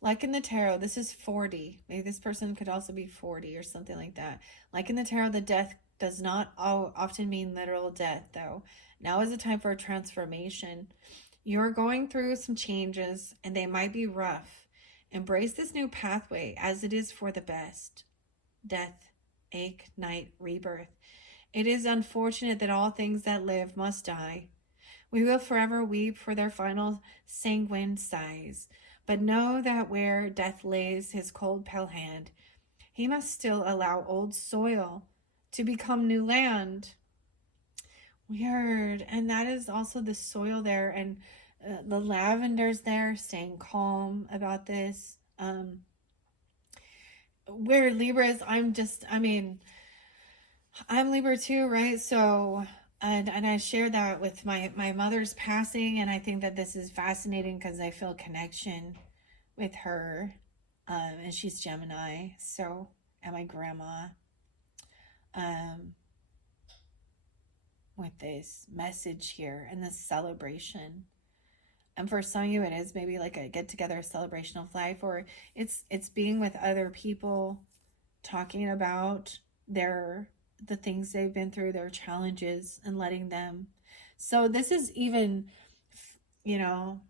Like in the tarot, this is 40. Maybe this person could also be 40 or something like that. Like in the tarot, the death does not often mean literal death, though. Now is the time for a transformation. You're going through some changes, and they might be rough. Embrace this new pathway as it is for the best. Death, ache, night, rebirth. It is unfortunate that all things that live must die. We will forever weep for their final sanguine sighs, but know that where death lays his cold pale hand, he must still allow old soil to become new land. Weird. And that is also the soil there, and the lavender's there, staying calm about this. where Libras, I'm Libra too, right? So, and I share that with my mother's passing, and I think that this is fascinating because I feel connection with her, and she's Gemini, so, and my grandma, um, with this message here and this celebration. And for some of you, it is maybe like a get together, a celebration of life, or it's being with other people, talking about the things they've been through, their challenges, and letting them. So this is even, you know,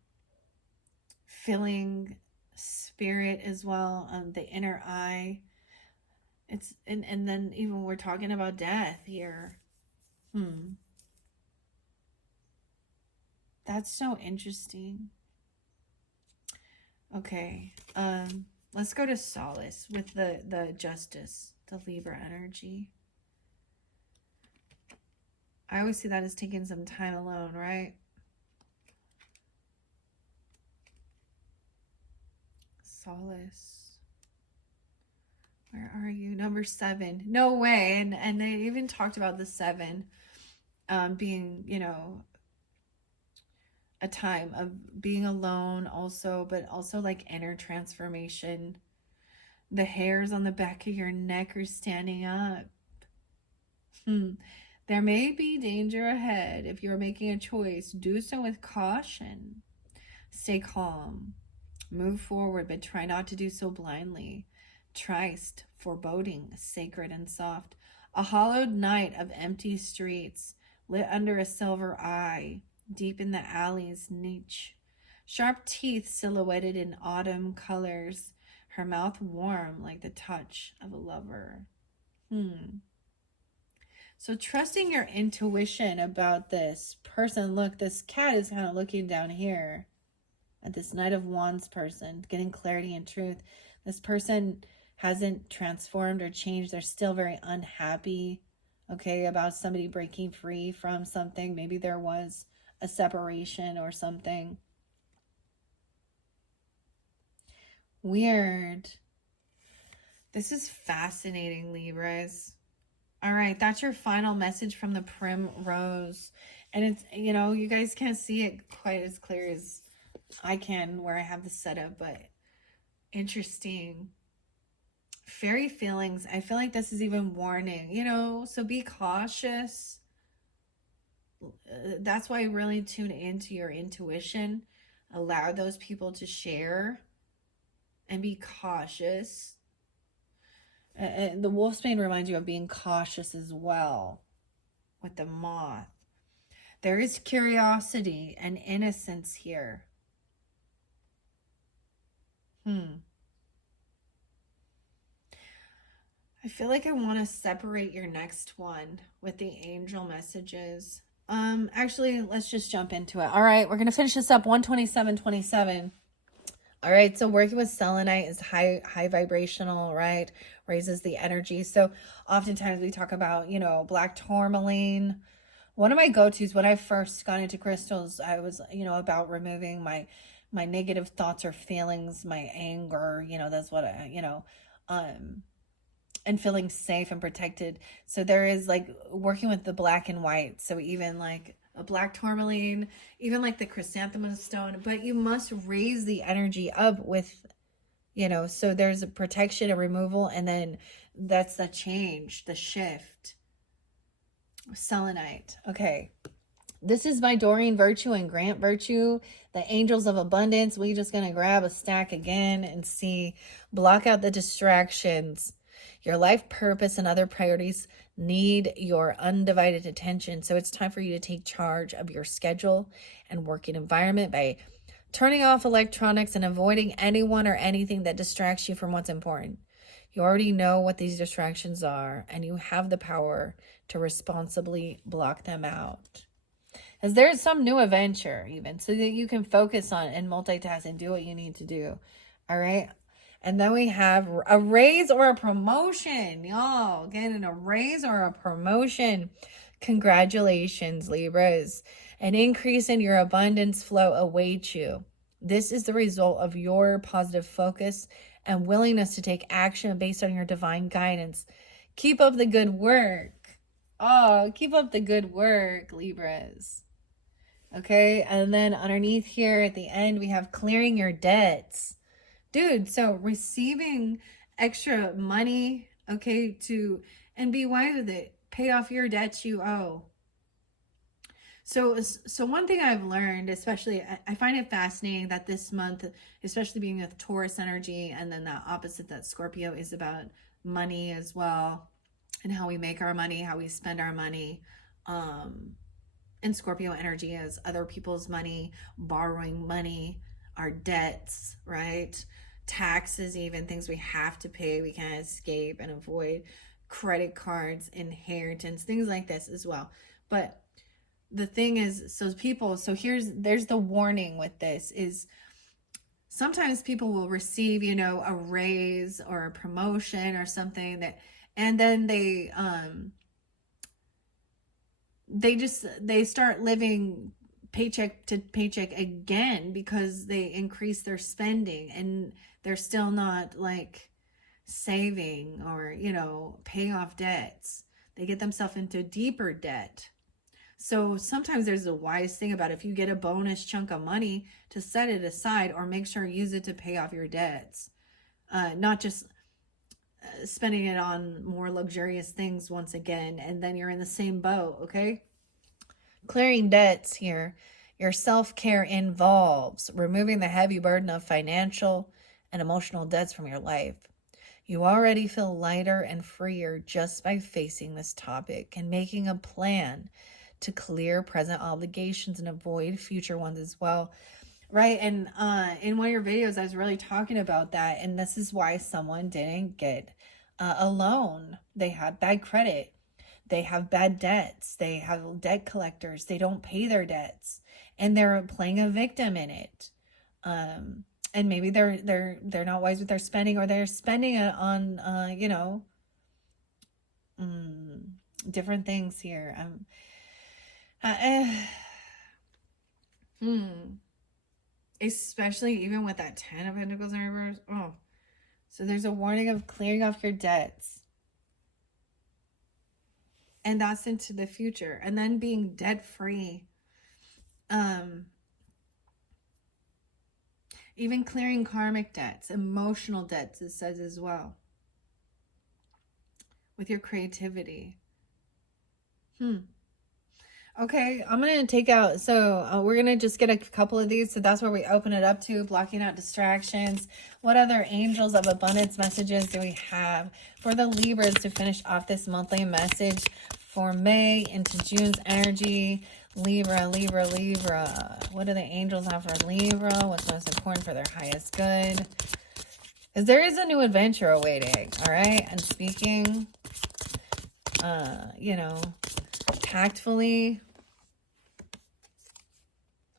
feeling spirit as well, the inner eye. It's and then even we're talking about death here. That's so interesting. Okay. Let's go to solace with the justice, the Libra energy. I always see that as taking some time alone, right? Solace. Where are you? Number 7. No way. And they even talked about the 7 being, you know, a time of being alone also, but also like inner transformation. The hairs on the back of your neck are standing up. There may be danger ahead. If you're making a choice, do so with caution. Stay calm. Move forward, but try not to do so blindly. Trist, foreboding, sacred and soft. A hollowed night of empty streets, lit under a silver eye, deep in the alley's niche. Sharp teeth silhouetted in autumn colors, her mouth warm like the touch of a lover. So trusting your intuition about this person. Look, this cat is kind of looking down here at this Knight of Wands person, getting clarity and truth. This person hasn't transformed or changed. They're still very unhappy, okay, about somebody breaking free from something. Maybe there was a separation or something. Weird. This is fascinating, Libras. All right, that's your final message from the Primrose. And it's, you know, you guys can't see it quite as clear as I can where I have the setup, but interesting. Fairy feelings. I feel like this is even warning, you know, so be cautious. That's why I really tune into your intuition. Allow those people to share and be cautious. And the wolfsbane reminds you of being cautious as well with the moth. There is curiosity and innocence here. I feel like I want to separate your next one with the angel messages. Actually, let's just jump into it. All right, we're going to finish this up 127.27. All right, so working with selenite is high vibrational, right? Raises the energy. So oftentimes we talk about, you know, black tourmaline. One of my go-tos when I first got into crystals, I was, you know, about removing my negative thoughts or feelings, my anger, you know, that's what I, you know, and feeling safe and protected. So there is like working with the black and white. So even like a black tourmaline, even like the chrysanthemum stone, but you must raise the energy up with, you know, so there's a protection, a removal, and then that's the change, the shift. Selenite. Okay. This is by Doreen Virtue and Grant Virtue, the Angels of Abundance. We're just going to grab a stack again and see, block out the distractions. Your life purpose and other priorities need your undivided attention. So it's time for you to take charge of your schedule and working environment by turning off electronics and avoiding anyone or anything that distracts you from what's important. You already know what these distractions are, and you have the power to responsibly block them out. As there's some new adventure even, so that you can focus on and multitask and do what you need to do. All right. And then we have a raise or a promotion. Y'all getting a raise or a promotion. Congratulations, Libras. An increase in your abundance flow awaits you. This is the result of your positive focus and willingness to take action based on your divine guidance. Keep up the good work. Oh, keep up the good work, Libras. Okay, and then underneath here at the end, we have clearing your debts. Dude, so receiving extra money, okay, and be wise with it. Pay off your debts you owe. So one thing I've learned, especially, I find it fascinating that this month, especially being with Taurus energy, and then the opposite, that Scorpio, is about money as well, and how we make our money, how we spend our money. And Scorpio energy is other people's money, borrowing money, our debts, right? Taxes, even things we have to pay, we can't escape and avoid, credit cards, inheritance, things like this as well. But the thing is, there's the warning with this is sometimes people will receive, a raise or a promotion or something and then they start living paycheck to paycheck again because they increase their spending and they're still not like saving or, paying off debts. They get themselves into deeper debt. So sometimes there's a wise thing about if you get a bonus chunk of money to set it aside or make sure you use it to pay off your debts. Not just spending it on more luxurious things once again, and then you're in the same boat, okay? Clearing debts here. Your self-care involves removing the heavy burden of financial and emotional debts from your life. You already feel lighter and freer just by facing this topic and making a plan to clear present obligations and avoid future ones as well. Right. And in one of your videos, I was really talking about that. And this is why someone didn't get a loan. They had bad credit. They have bad debts. They have debt collectors. They don't pay their debts. And they're playing a victim in it. And maybe they're not wise with their spending, or they're spending it on, different things here. Especially even with that 10 of Pentacles in reverse. Oh, so there's a warning of clearing off your debts, and that's into the future, and then being debt free. Even clearing karmic debts, emotional debts, it says as well, with your creativity. Okay, I'm going to take out, we're going to just get a couple of these. So that's where we open it up to, blocking out distractions. What other angels of abundance messages do we have for the Libras to finish off this monthly message for May into June's energy? Libra. What do the angels have for Libra? What's most important for their highest good? Because there is a new adventure awaiting, all right? And speaking, tactfully.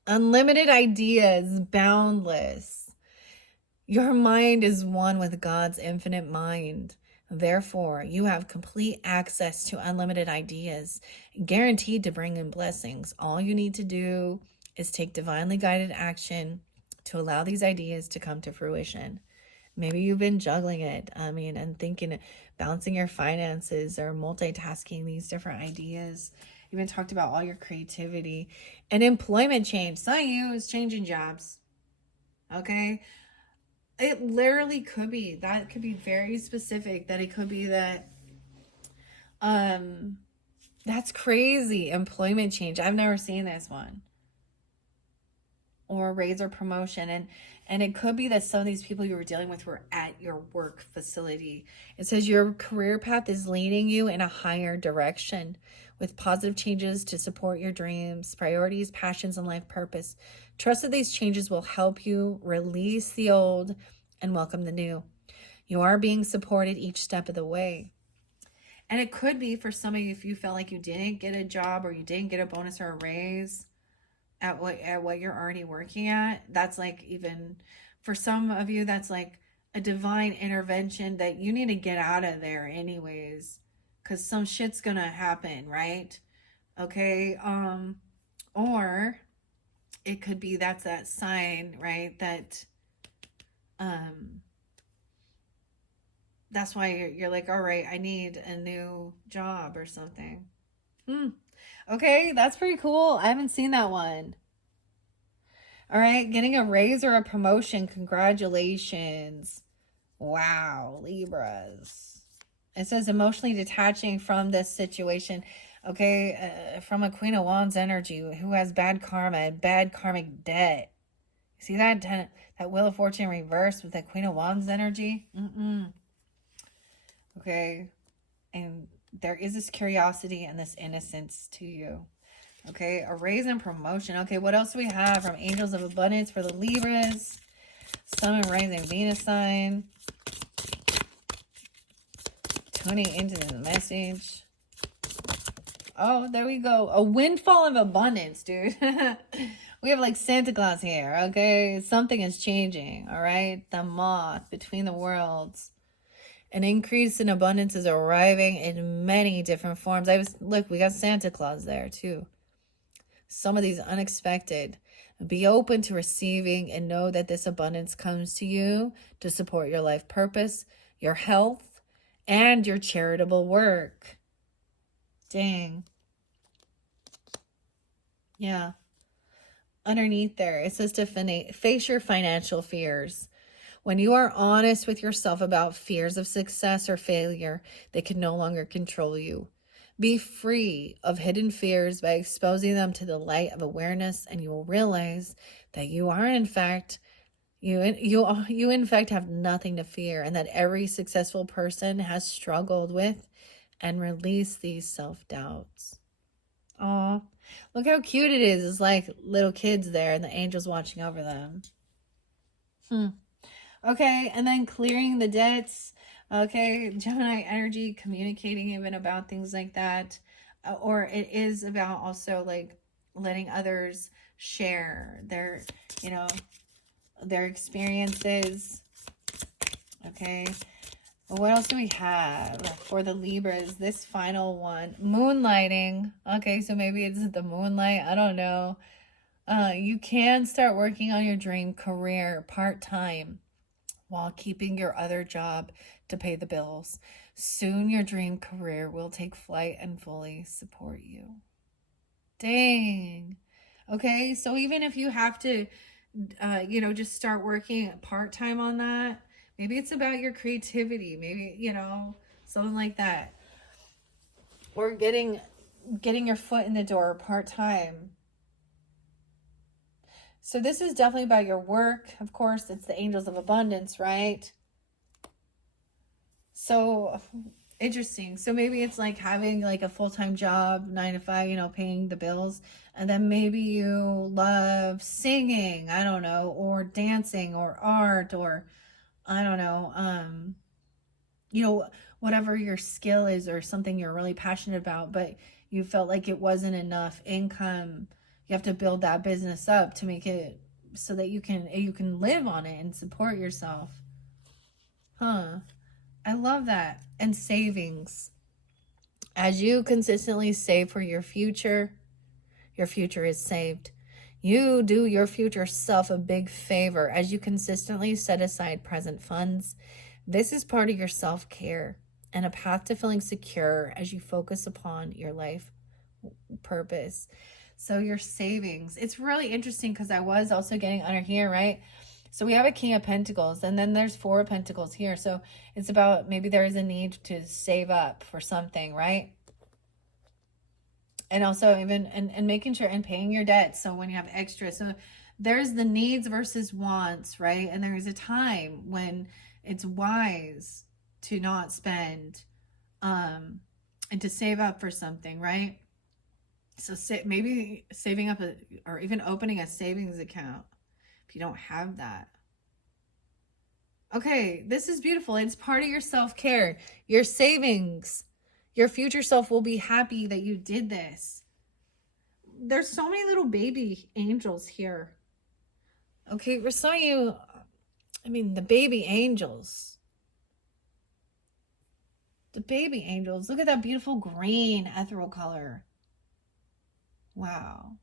Unlimited ideas, boundless. Your mind is one with God's infinite mind. Therefore, you have complete access to unlimited ideas, guaranteed to bring in blessings. All you need to do is take divinely guided action to allow these ideas to come to fruition. Maybe you've been juggling it, and thinking, balancing your finances or multitasking these different ideas. Even talked about all your creativity and employment change. Some of you is changing jobs. Okay. It literally could be, that could be very specific, that it could be that, that's crazy. Employment change. I've never seen this one. Or raise or promotion. And it could be that some of these people you were dealing with were at your work facility. It says your career path is leading you in a higher direction with positive changes to support your dreams, priorities, passions, and life purpose. Trust that these changes will help you release the old and welcome the new. You are being supported each step of the way. And it could be for some of you, if you felt like you didn't get a job or you didn't get a bonus or a raise at what you're already working at, that's like, even for some of you, that's like a divine intervention that you need to get out of there anyways, because some shit's gonna happen, right? Okay. Or it could be that's that sign, right? That that's why you're like, all right, I need a new job or something. Okay, that's pretty cool. I haven't seen that one. All right, getting a raise or a promotion. Congratulations. Wow, Libras. It says emotionally detaching from this situation. Okay, from a Queen of Wands energy who has bad karma and bad karmic debt. See that? That Wheel of Fortune reversed with that Queen of Wands energy? Okay, and there is this curiosity and this innocence to you. Okay, a raise and promotion. Okay, what else do we have from Angels of Abundance for the Libras? Sun and Rising Venus sign. Tuning into the message. Oh, there we go. A windfall of abundance, dude. We have like Santa Claus here, okay? Something is changing, all right? The moth between the worlds. An increase in abundance is arriving in many different forms. Look, we got Santa Claus there too. Some of these unexpected. Be open to receiving and know that this abundance comes to you to support your life purpose, your health, and your charitable work. Dang. Yeah. Underneath there, it says to face your financial fears. When you are honest with yourself about fears of success or failure, they can no longer control you. Be free of hidden fears by exposing them to the light of awareness, and you will realize that you are in fact you in fact have nothing to fear, and that every successful person has struggled with and released these self-doubts. Aw, look how cute it is. It's like little kids there and the angels watching over them. Okay, and then clearing the debts. Okay, Gemini energy, communicating even about things like that. Or it is about also like letting others share their, their experiences. Okay, well, what else do we have for the Libras? This final one, moonlighting. Okay, so maybe it's the moonlight. I don't know. You can start working on your dream career part-time while keeping your other job to pay the bills. Soon your dream career will take flight and fully support you. Dang. Okay, so even if you have to, just start working part-time on that, maybe it's about your creativity, maybe, something like that. Or getting your foot in the door part-time. So this is definitely about your work. Of course, it's the Angels of Abundance, right? So interesting. So maybe it's like having like a full-time job, 9 to 5, paying the bills. And then maybe you love singing, I don't know, or dancing or art, or I don't know, whatever your skill is or something you're really passionate about, but you felt like it wasn't enough income. You have to build that business up to make it so that you can live on it and support yourself. I love that. And savings. As you consistently save for your future is saved. You do your future self a big favor as you consistently set aside present funds. This is part of your self-care and a path to feeling secure as you focus upon your life purpose. So your savings, it's really interesting because I was also getting under here, right? So we have a King of Pentacles and then there's 4 of Pentacles here. So it's about maybe there is a need to save up for something, right? And also even and making sure and paying your debts. So when you have extra, so there's the needs versus wants, right? And there is a time when it's wise to not spend and to save up for something, right? So maybe saving up or even opening a savings account if you don't have that. Okay, this is beautiful. It's part of your self-care, your savings. Your future self will be happy that you did this. There's so many little baby angels here. Okay, we're showing you, the baby angels. The baby angels. Look at that beautiful green ethereal color. Wow.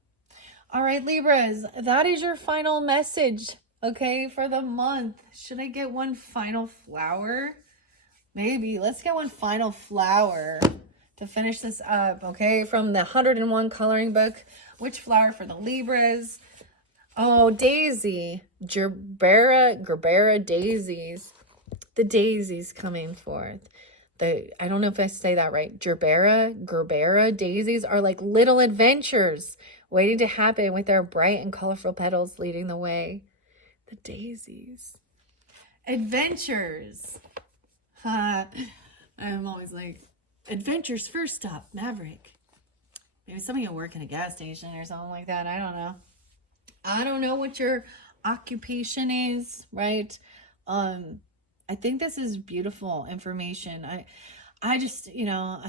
All right, Libras, that is your final message, okay, for the month. Should I get one final flower? Maybe. Let's get one final flower to finish this up, okay, from the 101 coloring book. Which flower for the Libras? Oh, daisy. Gerbera daisies. The daisies coming forth. I don't know if I say that right. Gerbera daisies are like little adventures waiting to happen with their bright and colorful petals leading the way. The daisies. Adventures. I'm always like, adventures first stop, Maverick. Maybe some of you work in a gas station or something like that. I don't know. I don't know what your occupation is, right? I think this is beautiful information. I just, you know,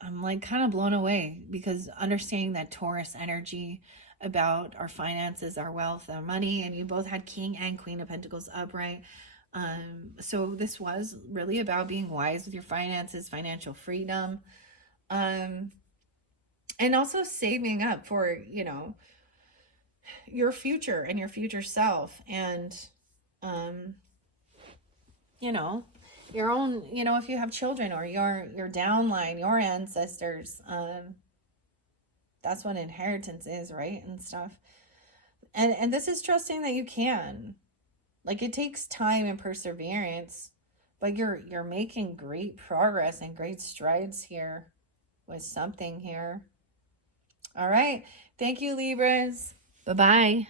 I'm like kind of blown away because understanding that Taurus energy about our finances, our wealth, our money, and you both had King and Queen of Pentacles upright. So this was really about being wise with your finances, financial freedom, and also saving up for, you know, your future and your future self, and you know, your own, you know, if you have children or your downline, your ancestors, that's what inheritance is, right? And stuff. And this is trusting that you can. Like, it takes time and perseverance, but you're making great progress and great strides here with something here. All right. Thank you, Libras. Bye-bye.